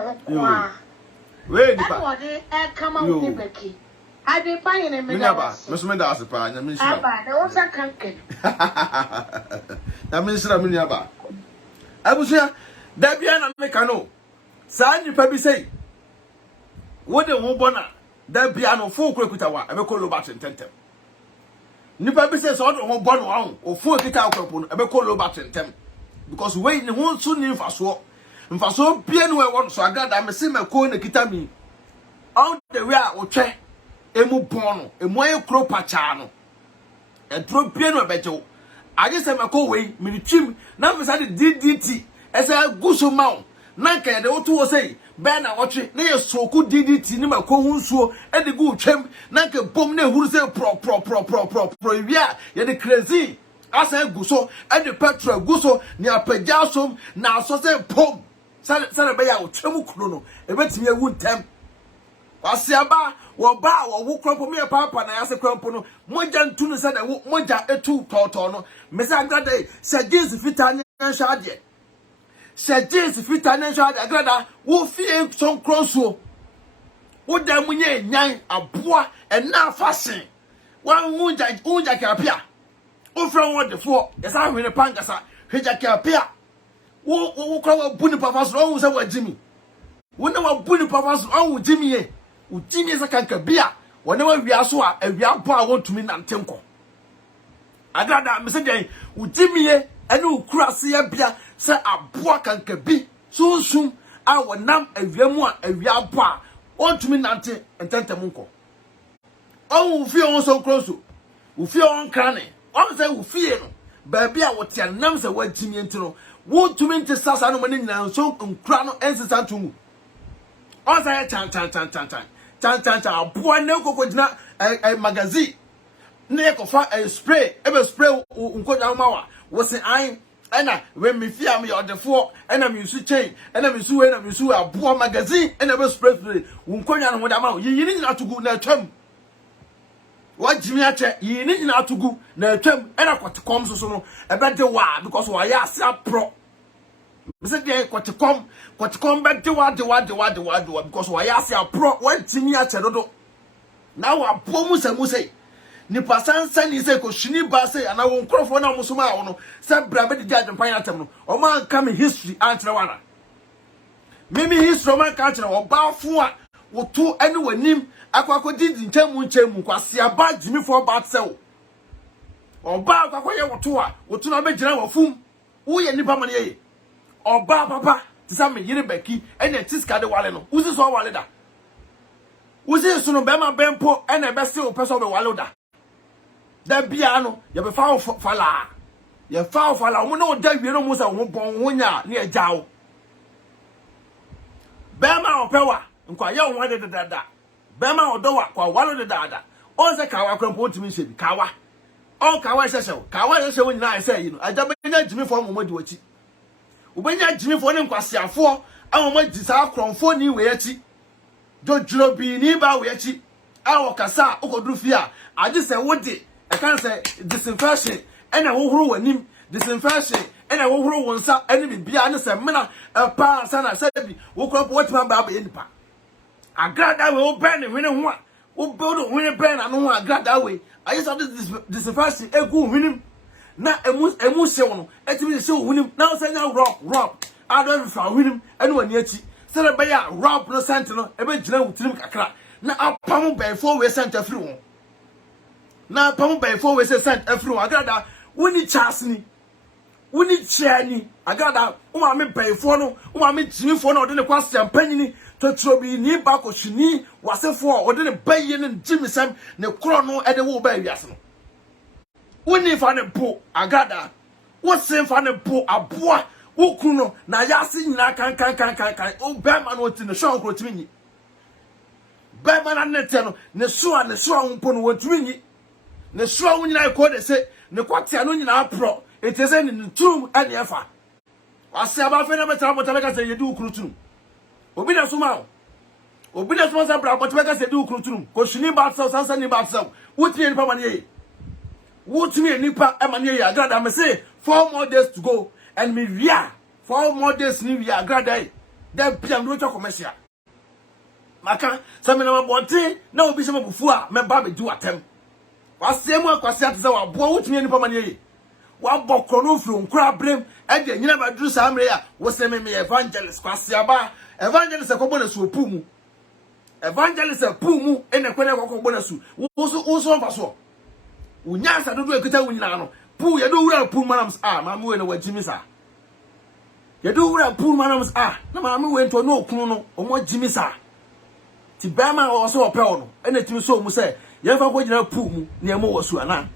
wait, come out with Becky. I didn't buy any minaba. Miss Mendas, I mean, I was a canker. That means I'm in Yaba. I was here. That be an Americano. Sign you probably say. What the Wobona? That be an full quickutawa. I will call you back in Tentem. Nipa says all the whole bon or 4 guitar company. I will call you back in Tem. Because waiting won't soon in Faso. And Faso, Piano, I want so I got I'm a simmer coin a kitami. Out the way I will check. Emu bono, emu aye kro pachano. E dro piano bejo. Aje se mako we, mi twim, na me sa de DDT. Ese guso mawo. Na nka ye de wotu wo sei, be na wotwe, na ye soku DDT ni mako hunsuo, e de gu twem, na nka bom na ehuru se pro ewia, ye de crazy. Asa guso, e de petrol guso, ni apagya som, na so se pom. Sa be ya wo twem kuro no, e betimi ewu ntem. Wasiaba woba wo krompo me papa na yase krompo no moja ntunu se na moja etu toto no me se Agrada se jeans fita ne nhade se jeans fita ne nhade Agrada wo fie son kronso wo da munye nyan aboa na fashion wan unja kapia wo fra wo de fo yesa hwene pangasa hweja kapia wo kwa wo buni papa so wo se wa jimi wo na wa buni papa so wo jimi ye Ujimi za kanka bia wane wa wiaso a awia bo a wontumi nantenko Agrada mesede ujimi ye ene ukurase ya bia se aboa kanka bi sunsum a wonam awia mu a awia bo a wontumi nante ententemunko o ufie won so kroso ufie won krane o se ufie no ba bia wote nam se wajimi entino wontumi nte sasa no mane nyina so nkra no ensesa ntumu o se chan aboa ne kokojina magazine ne ekofa spray ebe spray unkoja mawa wo se an ena when me fear me odefo ena me su chain ena me su aboa magazine ena be spray unkoja no hoda mawa yiyini na tugu na twam what Jimmy Ache, you need not to go, no term, and I got to come so a better wa because why I pro. Mr. Gay, what to come back to what because why I say a pro, what Jimmy Ache do. Now I promise and say. Ni pasan san is a koshini base and I won't cross for now Musuma no some brabed judge and pineapple or man coming history answer one. Maybe history man culture or bow for or two anywhere nim aqua did in chemu quasia bad Jimmy for bad cell or bow or two or two not be general fum we any pamani or bow papa to some yellow becky and a tisca de waleno who's this all waleda who's this soon bema bempo and a best person of a waloda. That piano, you be foul fala. You foul fala. We know that you don't must have one near Jow. Bema or Pewa, and quite young one of the dada. Bema or Doa, quite one of the dada. All the Kawa can put to me, say Kawa. All Kawa says so. Kawa says when I say, you know, I don't mean Jimmy for a moment to watch it. When you Jimmy for them, Quasia 4, I want to have from 4 new way. Don't you be nearby way. Our Casa, Okodufia. I just say, what did I can't say disinfection and I won't ruin him. Disinfection and I won't ruin some enemy beyond the manner of pass and I said, woke up what my baby in the park. I got that way, open and winning one. Who build a winning pen and no one got that way. I just have this disinfection, a good winning. Now, a moose, at me, so winning. Now, say now, rob. I don't find winning anyone yet. Said by a rob no sentinel, a bit general with him. Now, I'll pump by 4 way center through. Now, pump by 4 ways sent everyone. I got that. We need Chasney. We need Channy. I got that. I mean, pay for no. I mean, Jimmy for no. Then the question penny to Troby near back or Shini was a 4 or didn't pay in and Jimmy Sam, no chrono at the wool baby. We need find a pool. I got that. What's same find a pool? A boy. Who kuno. Now, Yasin, I can. Oh, Batman what's in the show. Go to me. Batman and Netano. Nesua, Pon went to me. The strong when I call it say, the quatia no pro, it is in the tomb and the effort. I say about Fenamatamaka say you do crutum. Obina Sumao. Obina Swansa Brabaka say do crutum. Koshini Batso, Sansani Batso. What me and Pamani? What me and Nipa Emania? I got, I say 4 more days to go. And me, yeah, 4 more days, New Year, grad. Then Piam Rocha Commercial. Maka, some of my boy, no Bishop Bufua, my baby do attempt. Wasemo kwasia tse wa bo wutumi enipa mane wa bokoro from krabrem e de nyina ba duru samre ya wo se me evangelist kwasia ba evangelist ko bona su opumu evangelist opumu ene kwene ko bona su wo so mfa so unya sa dodo ekita wunyina no pu ye do wura pu manams mamu we no wajimi sa ye do wura pu manams na mamu we nto no okunu no omo jimi sa ti bama wo so opel no ene timi so mu se ye fa ko jina pu mu neɛma wasu ana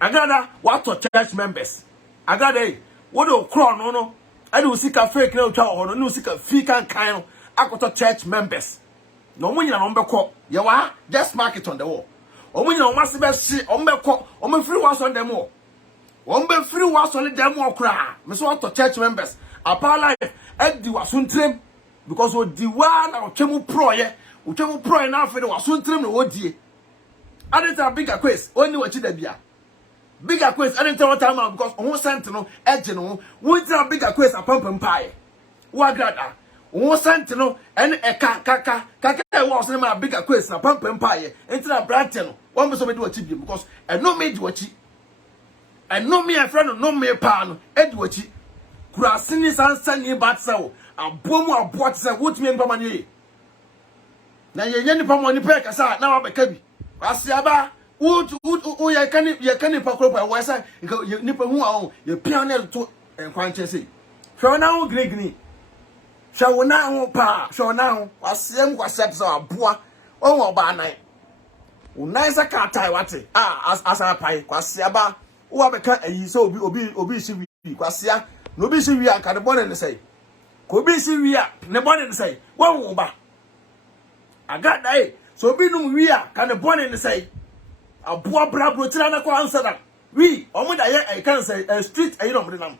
Agradaa what church members Agradaa what do crown no I do sika fake na otwa ho no sika fi kan no akoto church members no mo nyina no mbekọ ye wa just mark it on the wall o mo nyina o mase be hye o mbekọ o mo free was on them all o mbe free was on them all kra me so what church members apa life edi wasuntrem because o di wa na o twemu pro ye na afi de wasuntrem no odie I didn't have bigger quest. Only what you did. Bigger quest. I didn't tell what time because on sentinel, edging, won't have bigger quest a pump and pie. What grada? On sentinel and a kaka was in my bigger quest a pump and pie. Into a branch. One was do a chip because I know me do a chip. I know me a friend, no me a pan, Edward. Grassinis and sunny bad so. A boom or what said, what me and Pamani. Now you're any Pamani Peck aside now I'm a cabby. Asiaba wood ya can pakropa wasa nipa hu a ye piano to enkwanche sei hwe na ho gregni hwe na ho pa hwe na ho asem kwasep so aboa onwo ba nan unai saka tai wate asara pai kwasiaba wo abeka ayi so obi si wi kwasia no obi si wi aka de bone ne sei ko obi si wi a ne bone ne sei wo ba Agradaa so be no we are can the born in the say a boa brabro tira na ko answer that we omo da ye I can say a street ayi no mde nam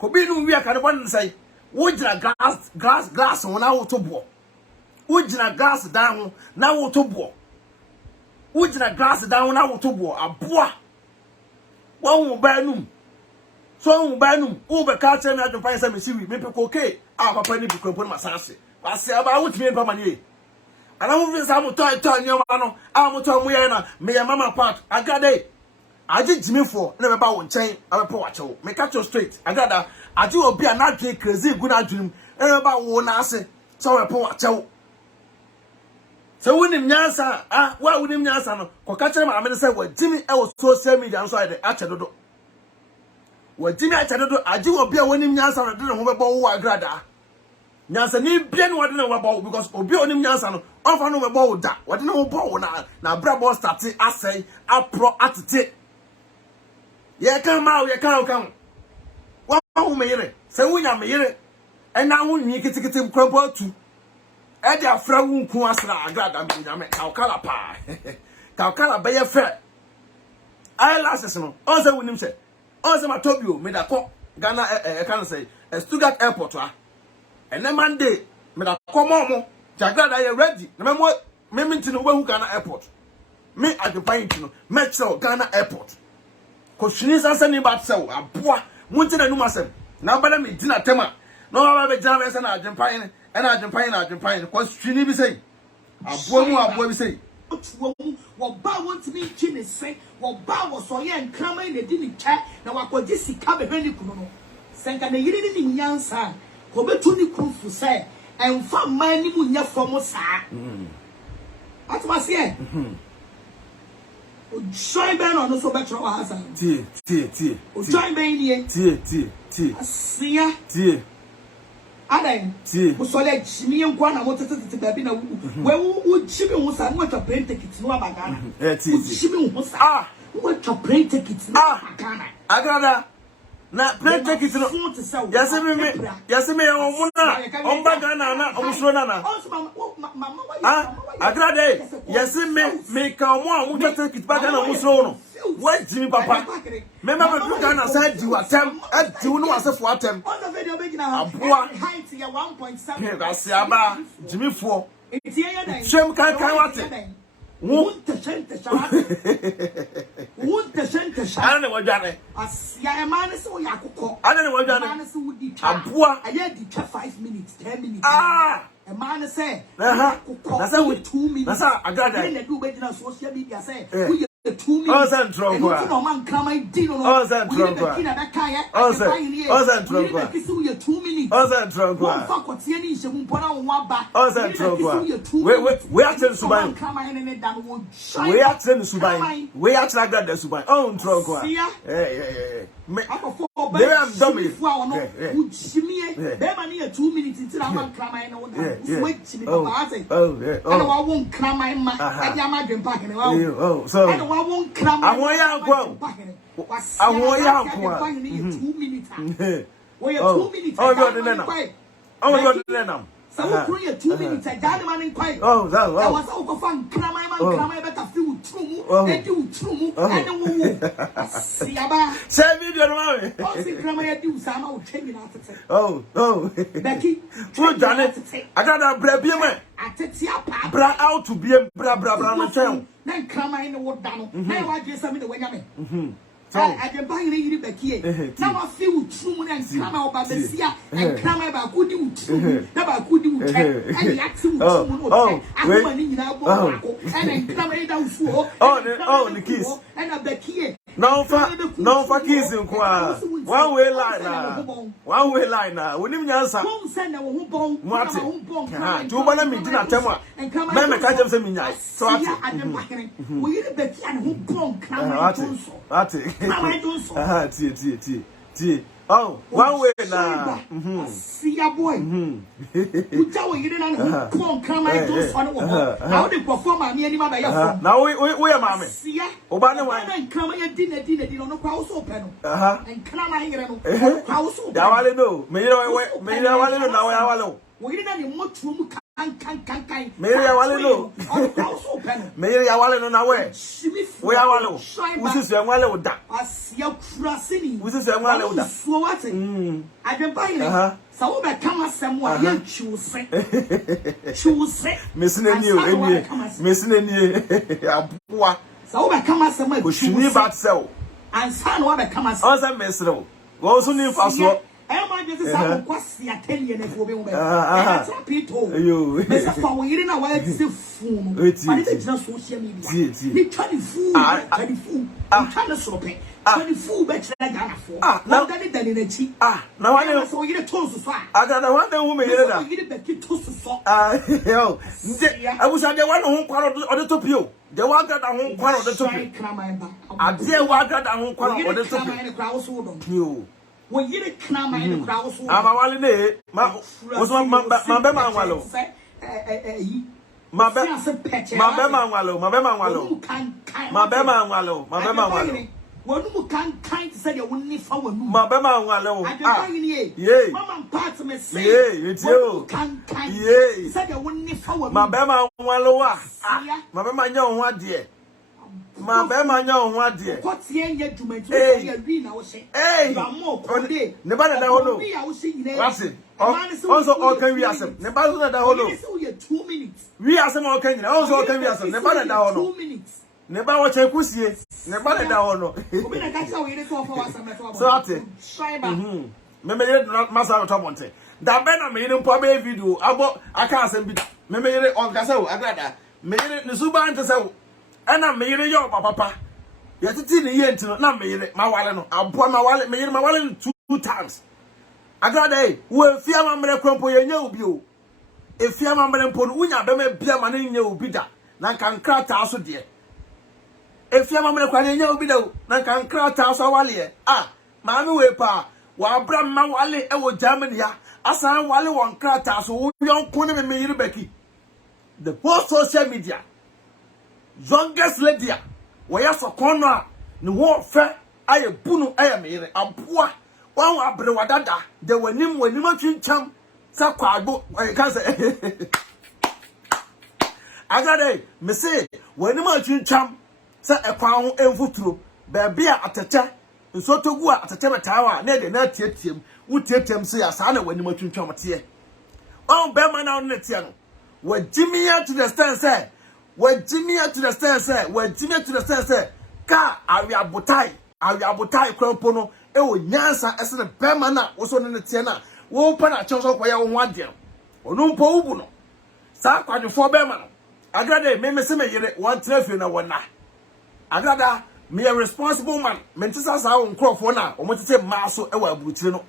ko be no we are can the born in the say wo gina glass won na wo to bo wo gina glass down na wo to bo Ujina grass down na wotobo aboa. Wa banum. So banum, ube culture me Adwenepahene say me siwi, me pe okay. Ah papa ni bi kwampo na masanse. Wa se aba wotimi en pama ni. Ana mo fi sa mo toy nyoma no, ah mo to mo ye na, me ya mama part. Agade. Aji jimifo na beba wo nchen, abepo wa chewo. Me catch you straight. Agada, aji obi a na dwe crazy gu na dwum. Na beba wo na ase, so abepo wa chewo. So wunim nyansa, wa wunim nyansa no, ko ka kire ma amene say wa jimi e wo social media nso ade ache dodo. Wa jimi ache dodo, aji obi a wonim nyansa no de ho bebo wo agrada. Nyansa ni bia no wade na wo bebo because obi onim nyansa no, onfa no bebo wo da. Wade na wo bo na brabo start asay, apro atete. Ye kan ma ye kan. Wa hu me yire. Se wunya me yire. E na hu nwi kitikiti kwampo atu. E dia fra wu nku asra Agradaa bi nyame. Kaukala pa. Kaukala be ye fe. Eyelashes no. On se wunim se. On se matobio me da ko Ghana kan say Stuttgart airport a. And then Monday me da ko mo Agradaa ye ready. Na me minti no we Ghana airport. Me Adwenepahene no. Me tell Ghana airport. Ko shini sansa ni ba tsew aboa munti na numa sem na bana me dina tema no ba be jana me na Adwenepahene na Adwenepahene ko shini bi sei aboa bi sei wo ba want me chine say wo ba wo so ye nkrama na di ni cha na wakoji sika be ni kunu no senka na yiri ni nyansa ko betu ni kunfu say emfa man ni mu nya fom saa atma se Join Ben on so better was tie join Ben here tie asia tie adan tie o so le chimi enko na mo tete baby na we wo chimi ho sa no twa plane ticket no abagana tie chimi ho sa wo twa plane ticket no abagana Agradaa na plane ticket no yaseme o muna on bagana na o musro na Agradaa yaseme me ka mo a mo twa ticket bagana o musro no wa jimi papa me ma be Ghana sa di watem adi no asefo atem aboa height ya 1.7 kasi aba jimi fo shem kan wate Wunte ana wajane asia emane so yakukọ ana wajane emane so wudi aboa aye di 5 minutes 10 minutes emane say yakukọ na say 2 minutes na say Agradaa na do be na social media say we 2 minutes oh san tronko no man krama di no oh san tronko kina da kai oh san tronko kisi we 2 minutes oh san tronko fa kotie ni nhemu mpona wo ba oh san tronko we atchen suban we atchen suban we atchen Agradaa suban oh tronko me am dummy fu awon uchimie be ma ni 2 minutes ntira man krama na wo da we chimi baba ase and wa won krama ma e dia ma Adwenepahene wa so wa won krama awon ya nko awon ya nko 2 minutes we 2 minutes oh God na so we create 2 minutes dad man kwai oh that was so go fan krama better feel true and do true and wo siaba say video no mame o si krama ya di usama o twemi na atete oh Becky fu dane Agradaa bra bi me atete apa bra out to be bra no chen na krama ene wo da no na wa je sami de wanya me Adwenepahene yiri Becky na wa feel true na krama oba besia and krama ba ku di true na ba ku di uche and ya ti true no ahoma ni nyina bo ko and krama ida ufuo the kiss and Becky no fa kiss nko a one way line na wonim nyansa bon send na wo ho bon mwate tu bana mi dina tema me ka jem se mi nyai so ate Adwenepahene wo yiri Becky and ho bon krama tonso tie oh one way na see ya boy uja wo yiri na ho krama tonso no wo how dey perform am ani ma ba ya na we ya mame see ya oba ne wan na krama ya di no no kwa wo so pe no en krama yire no kwa wo so ya wale no me yire wale no na ya wale wo yiri na ni motuo mu kan me ya wale no me ya wale no na we ya wale wo usisu en wale wo da asia frasini. We say one level. So what? Adwenepahene. Sa wo be kama semu a ye chiwose. Chiwose. Missing any. Missing any. Aboa. Sa wo be kama semu a chiwose. Bad sell. And san wo be kama semu. Onse mesro. Wo so ni faso. Emma just say kwasi atelier na fo be wo be. Yo. Me say for we na wa ti fun. But it is just social media. Ni 24. 24. Trying to stop it. 24 bet Ghana for. Now that it in a cheap. Now I know. So you get toast to fire. I got the one that woman here. You get back toast to fire. Yo. I was at the one who quarreled on the top you. The one that I won't quarrel the top. I dare one that I won't quarrel on the top you. When you get clam in the crowd, I'm a wallet. Was my bema wallow. My bema wallow. One who can't say you wouldn't for one. My bema wallow. Yea, Mamma parts me say, it's you. Yea, said you wouldn't for one. My bema wallow. My bema young one dear. My bema young one dear. What's the end yet to make you say? Hey, more day. Never that hollow. What's it? Also, all can we ask him? Never that hollow. 2 minutes. We ask him all can you also can we ask him? Never that hollow. 2 minutes. Never watch a pussy. Never that hollow. So that's it. Maybe you not master of Tomonte. That better mean in probably video about I can't say maybe on Castle. I got that. Maybe the Suban to say. And I'm made your papa. Yet it's in the end to not made my wallet. I'll pour my wallet, made my wallet 2 times. I got a well, fear my mother crumple your new. If fear my mother put Unya, be me beer money in your bidder. Nan can crack also dear. If fear my mother crying your widow, nan can crack also wally. Mammy wepa, while Bram my wallet, I will Germany. I saw Wally one crack also, young Queen me Becky. The post social media. Youngest lady, where you so corner, no war fair, I a bunu, I am here, a poor one abrewadada, there were him when you want chum, Saquabo, I can't say. I got a message when you want chum, say a crown and foot through, baby at a chat, and so to go at a tower, near the net him, would take him say a son when you want chum at here. Oh, Berman on the channel, where Jimmy out to the stand say. When Jimmy to the stairs said, when Jimmy to the stairs said, Ka, I will abutai, Crampono, oh, Yansa, as a Bemana, was on the Tiana, open a chance of where you want them. Or no Pobuno. Sakwa, the 4 Beman. I got a member, 1 telephone, or 1 night. I got me a responsible man, Mentisas our own crop for now, or what to say, Maso, Ewa Butino.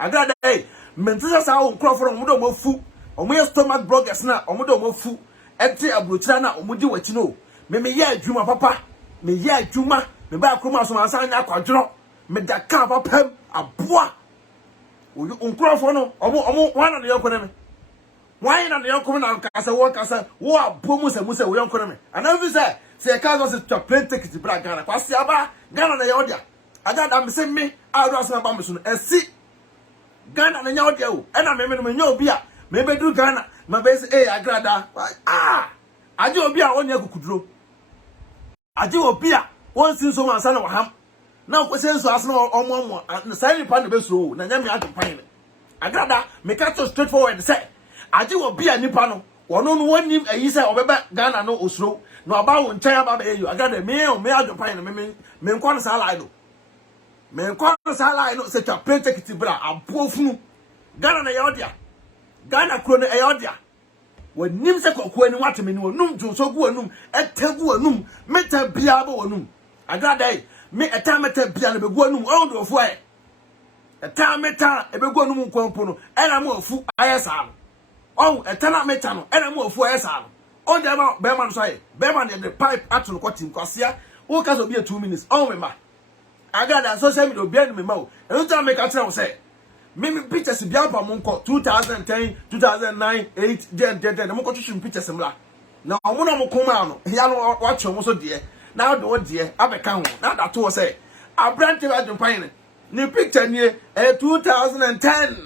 I got a Mentisas our own crop for a Mudomo fu, or mere stomach bloggers now, or Mudomo fu. Ete abrochana omudi wachino me ye adwuma papa me ye adwuma me ba kroma so ansa nya kwadro me da ka papa aboa wo onkrofo no omo wana ne yakone me why na ne yakone na kasa wo abomu se wo yakone me ana fi se ka so se plane ticket bra Ghana kwase aba Ghana na yodia aga da me se me ado asema ba me so no esi Ghana na nya odia o ena me nya obi a me be du Ghana my best Agradaa aje obi a onye kukuduro aje obi a won sin so ansa na waham na ko sen so asna omo na sai ni pa na beso na nyame Adwenepahene Agradaa me ka to straightforward say aje obi a nipa no wono no wonim ayi say obeba Ghana no osuro na oba won nchen aba ba eyu Agradaa me Adwenepahene me nkwa na sala ido me nkwa na sala ido se twa plane ticket bra abofunu Ghana na yodia Ghana krono eyodia wanim se kokko ani wateme ni wonum dwonso gu wanum etagu wanum meta bia ba wanum Agradaa me eta meta bia na begu wanum ondofo e eta meta ebegu wanum nkwampo no ena ma ofu ayesa no eta na meta no ena ma ofu ayesa no on dey ma be man so aye be man dey pipe atun kwatim kwasia wo ka so be 2 minutes me ma Agradaa social media obi ani me ma o enu ta me ka tell say Mimi pictures biapa monko 2010, 2009, 8, then monko chuchu pictures mla. Na omo mo koma no, ya no watch omo so de. Na do de abeka ho. Na that to say, abrante Adwenepahene. Ni picture ni 2010.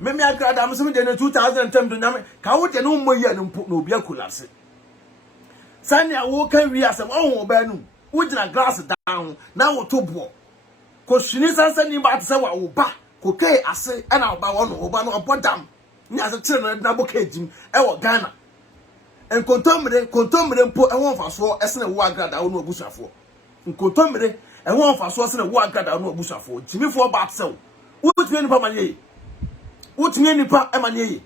Mimi Agradaa mo so de 2010 do nyame. Ka wo de no mo yi no obi akulase. Sani awo kan wi asem o ba nu. Wo gina glass down na wo to bo. Koshini sansa ni ba tse wa wo ba. Koke ase e na oba wono oba no obodam. Ni ase tire na bokejim e wo Ghana. Enkontomre mpo e won faso esene wo Agradaa wo no abusuafo. Nkontomre e won faso esene wo Agradaa wo no abusuafo. Jimifo ba tse wo. Wotumi nipa manye. Wotumi nipa e manye.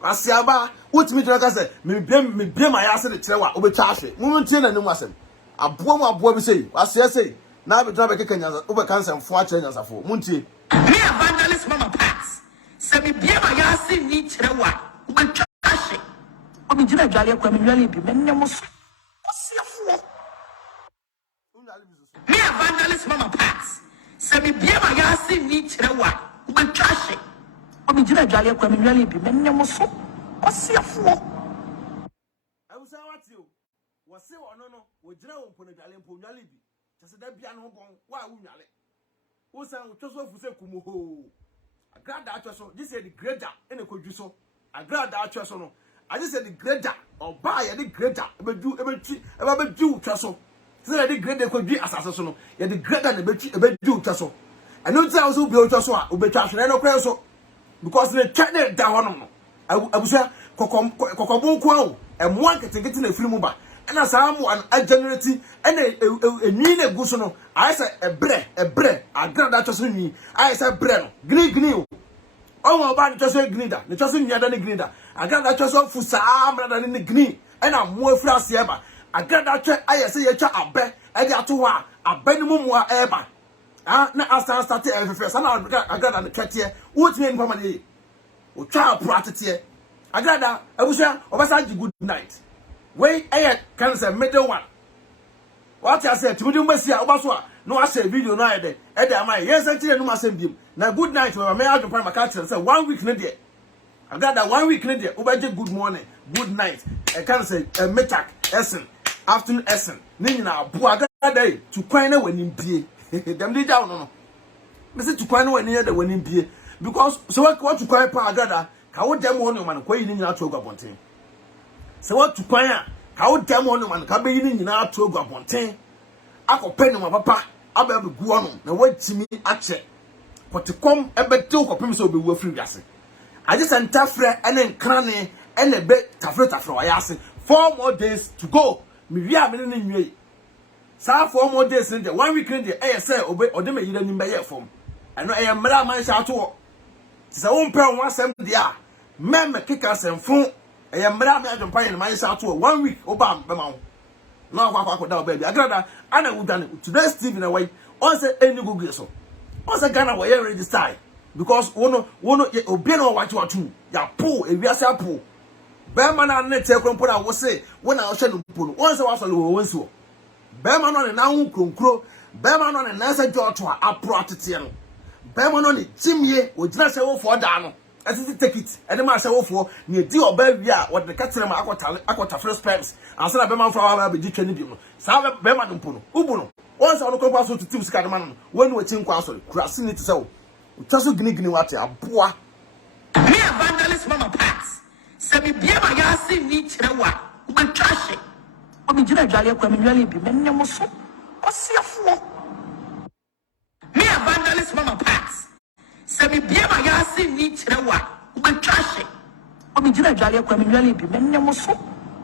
Asiaba wotumi tira se me blame ayase de tire wa obetwa ahwe. Mu ntie na nim asem. Aboa bi sei. Asia sei. Na be tira be keka nyanza obe kansa mfo a kire nyanza fo. Mu ntie. Me evangelist mama pass. Se me blame ayase ni tire wa obetwa ahwe. Obi jina dwale kwa me nwale bi me nnem so. Osiafo. Me evangelist mama pass. Se me blame ayase ni tire wa obetwa ahwe. Obi jina dwale kwa me nwale bi me nnem so. Osiafo. Awusa watio. Wose wono no, wo jina wo mpo na dwale mpo nwale bi. Chese da bia no bon, wa wu nwale. Wo san wo twoso fuse kumo. Agradaa atwoso, this is the grader ene kodwu so. Agradaa atwoso no. I just said the grader or buy the grader ebedu twaso. Say the grader kodwu asase so no. Ye the grader na ebedu twaso. I know say also be twaso a obetwa hwe no kwen so. Because the check there da hono no. Abusa kokobon ko awo. Emo anketekete na firi mu ba. Na saa mo an generate na enwi na gu so no. I say ebre Agradaa twaso nwi. I say bre no. Gni o. Oh, about the Joshua Gnida, the Joshua Gnida. I got that Joshua Fusa, brother in the Gni, and I'm more fast ever. I got that check, I say a chat a bet, I got to a benumua ever. Ah, now I started every first, and I got on the cat here. What's name for my or child practice here? I got that, I was saying, good night. Wait, I can say middle one. What I said to you, Messia, Obaswa. No, I say video na ede. Ede am I. Yes, I tell you no masem bim. Na good night when me out my catch say 1 week na there. I got that 1 week na there. Obaje good morning, good night. I can say metak essen, afternoon essen. Ni na bu aga day to kwan na wani bie. Dem dey down no. Me say to kwan na wani dey wani bie because so what to kwan pa Agradaa ka wo dem ho no man kwa yi ni nyina to agwabonten. So what to kwan a ka wo dem ho no man ka be yi ni nyina to agwabonten. Akopɛ no ma papa aba be gu ono na watimi ache potikom ebete okopem so obewu afiri wiase aje senta frɛ ene nkrane ene be tafre wa yase 4 more days to go me wi a me ne nwie sa 4 more days ne de 1 week ne de sɛ ode me yira nim be ye fom eno mra man sha to se wo mpɛ wo asɛm de a meme keka asɛmfo mra me Adwenepahene man sha to 1 week oba be ma wo no akwa da baby Agradaa ana udane today's TV na way on say any google so on say Ghana we ready style because wono obi na watch ya pull ewiase apu be man na net e krompo na wo say wona wo hwe no mpo no on say wa sole wo wonsi wo be man no na hu kronkro be man no na say joto apro atete no be man no ne jimye ogina say wo fo da no ati take it ene ma say wo fo ne di oba wi a wo de ka tere ma akota first pens ansa na be man fo wa be di twani bi no sa be man mpo no ubu no on say ono kwa so tutu sika de man no wonu wachi nkwa asori kurase ni te say wo utaso gini wate aboa me evangelist mama pass se me bia ma ya se ni kire wa ubetwahye obi jina dwale kwa me nwale bi me nnem so osiafo me evangelist mama pass se me bia ma ya se ni kire wa ubetwahye obi jina dwale kwa me nwale bi me nnem so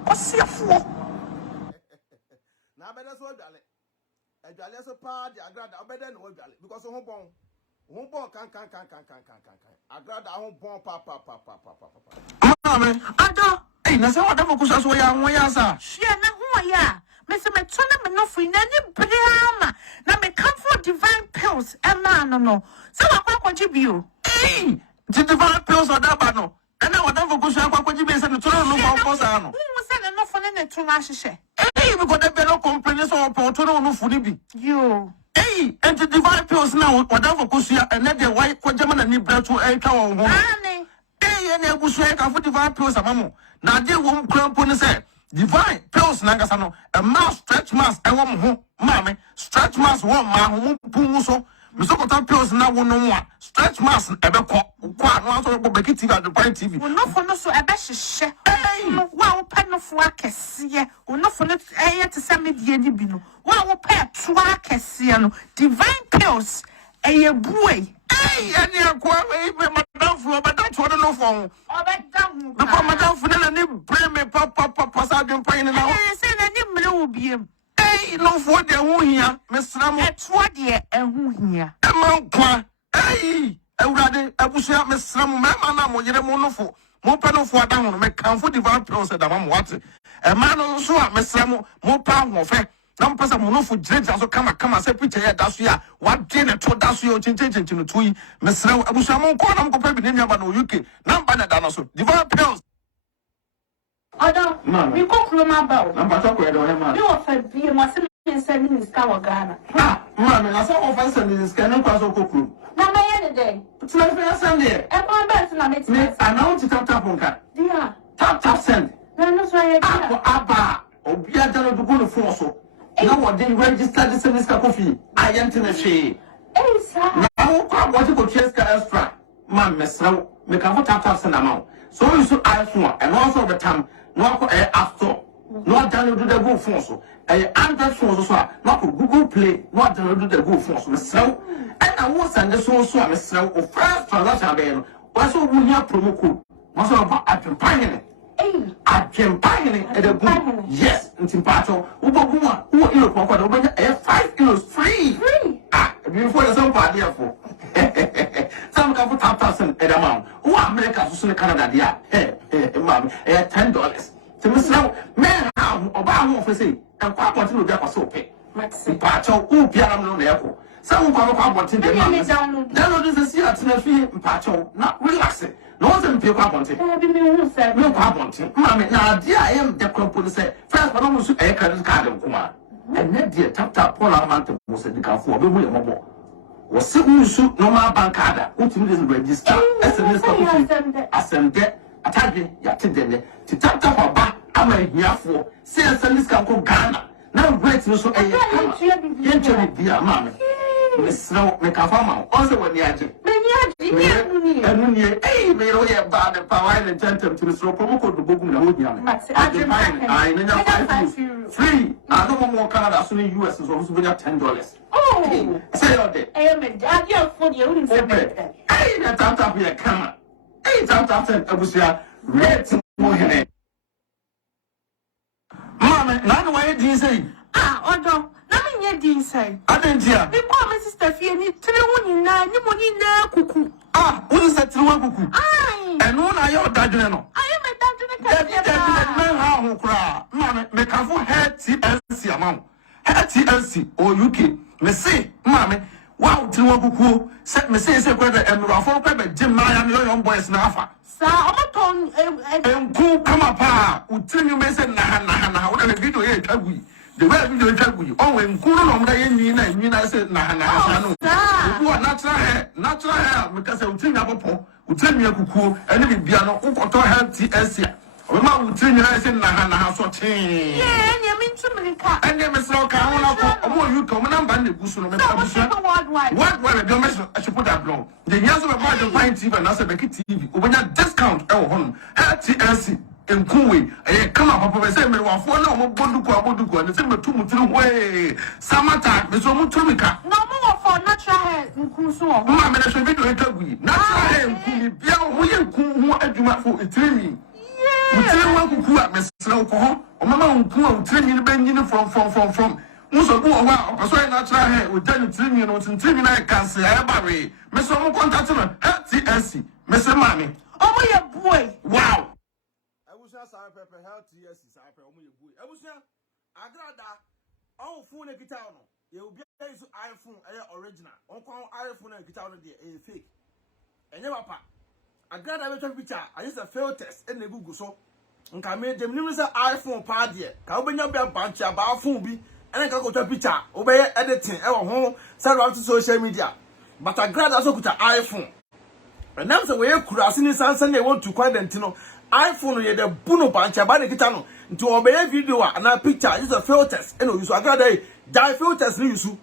osiafo na beda so dwale dwale so pa di Agradaa obeda no dwale because ho bon kan Agradaa ho bon pa mama ada na se wada fokusa so ya ho ya sa hwe na ho ya me se me to na me no free na ni brama na me come for divine pills e ma no se wa kwakwaji bio the divine pills ada ba no na wada fokusa kwakwaji bi se no to no ko sa no wo se na no fo na to na hyehyɛ because the bello complain so on to no funi bi yo and the divine pills now wada fokusa and let the white ko jama na ni bratu e twa won ho ane na ebusu e ka for divine pills amamo na de wo mkrampo ne say divine pills na ngasa no a mass stretch mass e wo ho mame stretch mass wo ma ho pun so me so kota pills na wo no a stretch mass e be ko no so go beki TV Adwenepahene TV wo no fo no so e be hyehyɛ wa wo pɛ no fo akɛseɛ wo no fo no te sɛ medie ni bi no wa wo pɛ to akɛseɛ no divine pills ɛyɛ buwe Any acquire madam for that's what I know for. ɔbɛda Before madam for any bring me papa Adwenepahene now. sɛ n'ani mmere wo biem Hey, no for the who here, Miss Ramo. ɛtoa deɛ ɛho hia Emma Kwa. Hey, Agradaa Abusua Miss Ramo, Mamma, Moyere Monofo. More panel for down, make comfort divine process that I'm watching. A man also, Miss Ramo, more power of fair. Nam pasa monofo dread also kama say picture here that's ya what day na to that's you change to tui mesra abusua mon ko nam ko pa bi nnya ba no UK nam ba na da no so divine pills ɔdɔ mi kɔ kuroma ba o nam ba to ko e do he ma mi wɔ fa bie mo se mi nsa mi niska wɔ Ghana ma me na so offense ni scan no kwa so kokuru na ma yɛ ne dɛ tuna fe send there ɛkɔn bɛɛ so na me me ti announce tap nka dia tap send na no so yɛ dia aba obia da no dugo no fo so na what they register the service coffee I am to the shade ɛsa now what you go chase extra man mesra me can tap send amount so you so iPhone and also the time no app store no download the go phone so Android phone so no Google Play no download the go phone so mesra and I was send the so mesra of first transaction be no was so we have promo code was about Adwenepahene Adwenepahene the good yes in Pacho Uboguma who you know 5 kilos free before the some party for some can put 1,000 at amount who America so Canada dia mom $10 to miss now man how about for say and quite continue to so pay Pacho who piano no echo some go about to the download this year to free Pacho not relaxing no one pay kwa bonte no kwa bonte mama na dia I am the company say first but almost e credit card kuma and net dia tap Paula man mo se dika fo be mu ye mobo wo se unsu normal bank card utimi dey register SMS copy asende atade ya tedene ti tap aba ama hiafo se SMS kan ko Ghana na rate no so e ye kama bia mama mesra me ka fama on se woni age enu ni me ro ye ba de power and gentle to so promo code bogum na ho hia me I na 5 free I no more Canada so in US so so be $10 say your day for the only hey na tap here come hey tap abusia rate mo hene mama na no why do you say ɔdɔ na me nyɛ di nsai adentia me kɔ me sister fie ni tire wo nyina ni mo nyina kuku wo se tire wo kuku ai eno na ye odadwene no ayi me dadwene ka David men ha ho kura mama me ka fo TLC amount TLC or UK me say mama wow tire wo kuku se me say kwa da emrafo kwa be gym na ya me young boys na afa sa ɔmɔtɔn enku kama pa utiri me say na wo na video ye twagui the way video twagui on enku no mo da ye nwi na say na no obu natural hair me ka say utiri na popo utiri me kuku ene bibia no ukoto TLC o ma utiri na say na so chen nya me ntumrika ene me say ka ho na ko omo yu ko mo number na gusu no me ka busu worldwide do me so I should put that blog the years of about the fine TV na say be TV obanya discount e wo hono TLC enkuwe kama papa say me wafo na omo boduku na say me tu mutiri hoe samata me so mutumika no mo wɔ for natural hair nku so wɔ ma me na so video etagui natural hair nku bia ho ye nku ho adwuma fo etirimi mutiri wa kuku a me sra ko ho o mama nku a utirimi ne banyini from muso bu wa oso natural hair o tani tirimi no tirimi na cancer ya bare me so mo contact no TLC me se mami ɔmo yɛ boy wow Abusia sa pepe health yes sa pepe omo ye boy Abusia Agradaa on phone e kita no ye obi use iPhone original on ko iPhone e kita no de fake enye papa Agradaa be twa picture I use a filters e na gugu so nka me dem nim say iPhone pa de ka obenya bia banchi aba phone bi ene ka ko twa picture obeye editing e wo ho send out to social media but Agradaa so kuta iPhone and now say we kura asini sansan they want to content no iPhone ye the buno banchi aba ne kita no nti obeye video na picture use a filters e no use Agradaa die filters ni use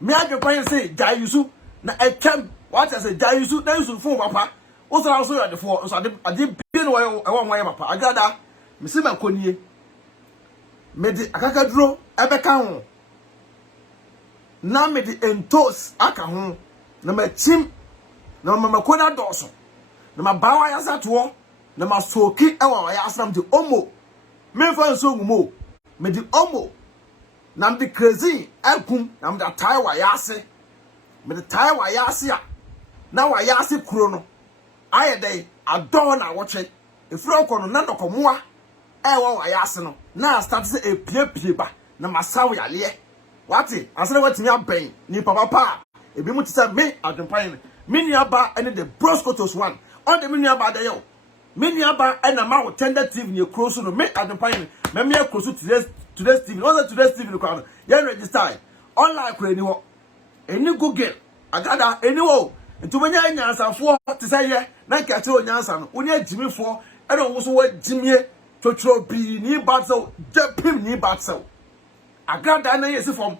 me Adwenepahene say die use na etem what I say die use na use phone papa also at the four so I did be no I want my papa Agradaa me see ma konie me di akakaduro ebe ka ho na me di entos aka ho na machim na mamakona doso na mabawa ya sato na masoki ewa ya asram de omo me fa so ngumo me di omo na mde crazy akum na mde tai wa ya ase me de tai wa ya ase a na wa ya ase kuro no aye dai adon na woche efro ko no na ndokomoa ewa wa ya ase no na start say epie ba na masawo ya le wati asere watimi aben ni papa ebi mu tisa me Adwenepahene me niaba ene the broscotos one on the me niaba da yo me niaba ena ma wo tender TV ni close no me Adwenepahene me me close today's TV no today's TV no kwa ya register online kura ni ho eni Google agada eni wo ntumanya nyansafo tisa ye na kate onyansa no oni agimifo ena wo so wa gimie totro bi ni batso japim ni batso Agradaa na yesi form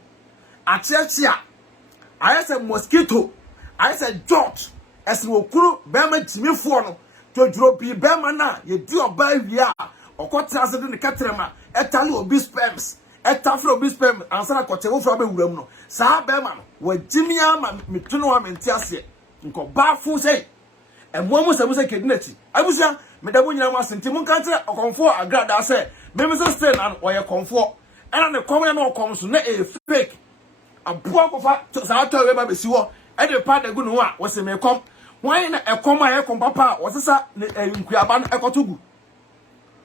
achiachia ayese mosquito ayese George esi okuru bema jimifo no todro bi bema na ye di oba wia okotra ase de katrema etale obi sperms etafro obi sperm ansana kotewo fro be wuram no saa bema no wa jimia ma metuno wa mentiase nko ba fu sei emmo se kedinachi abusia medabo nyina ma senti mun kan tire okonfo Agradaa se memiso stay na oye konfo ena ne kom ya no kom so na e fake aboa kofa saa to we ba besi wo e de pa da gu no a wo se me kom wan na e kom a e kom papa wo sesa nkuaba no e kotogu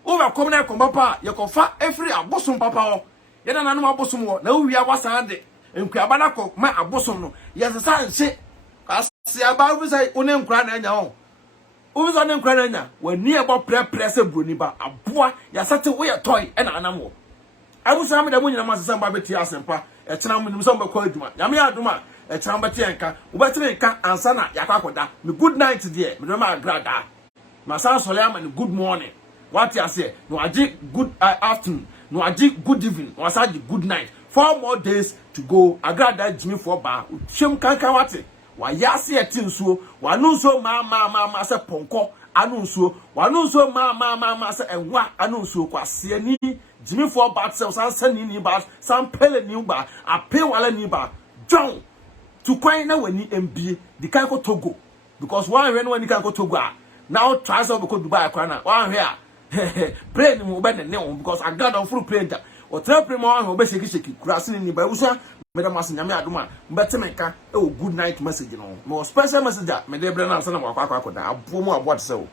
wo ba kom na e kom papa ye kofa efri abosom papa wo ye na nanu abosom wo na wo wi awasa de nkuaba na ko ma abosom no ye sesa nse kasi aba wo sai one nkura na anya ho wo so ne nkura na anya wani e bo pre se broni ba aboa ya sate wo ye toy e na anam wo abusa me da munyina masesa mba beti asempa etena mu nim so mbekọ aduma nyame aduma etena mbeti enka ubetire enka ansa na yakwakoda me good night there me ma Agradaa masa sole ama ni good morning what you say no agi good afternoon no agi good evening no agi good night 4 more days to go Agradaa jimi for ba twem kankan wate wa yase etinsuo wa nu nsuo ma se ponko anu nsuo wa nu nsuo ma se enwa anu nsuo kwase ni Jimmy for bad self, san ni ba, san pele ni ba, a pay wala ni ba, John to quite now when ni MB, the can go Togo because one when you can go Togo now try to go Dubai Kwana one here play ni mo ben ne because I got on full play that or tell primo on be shake crossing ni ba usa madam asinyame adoma mbetemeka e good night message no mo special message me dey brand answer na wakwa da abomo abo tse o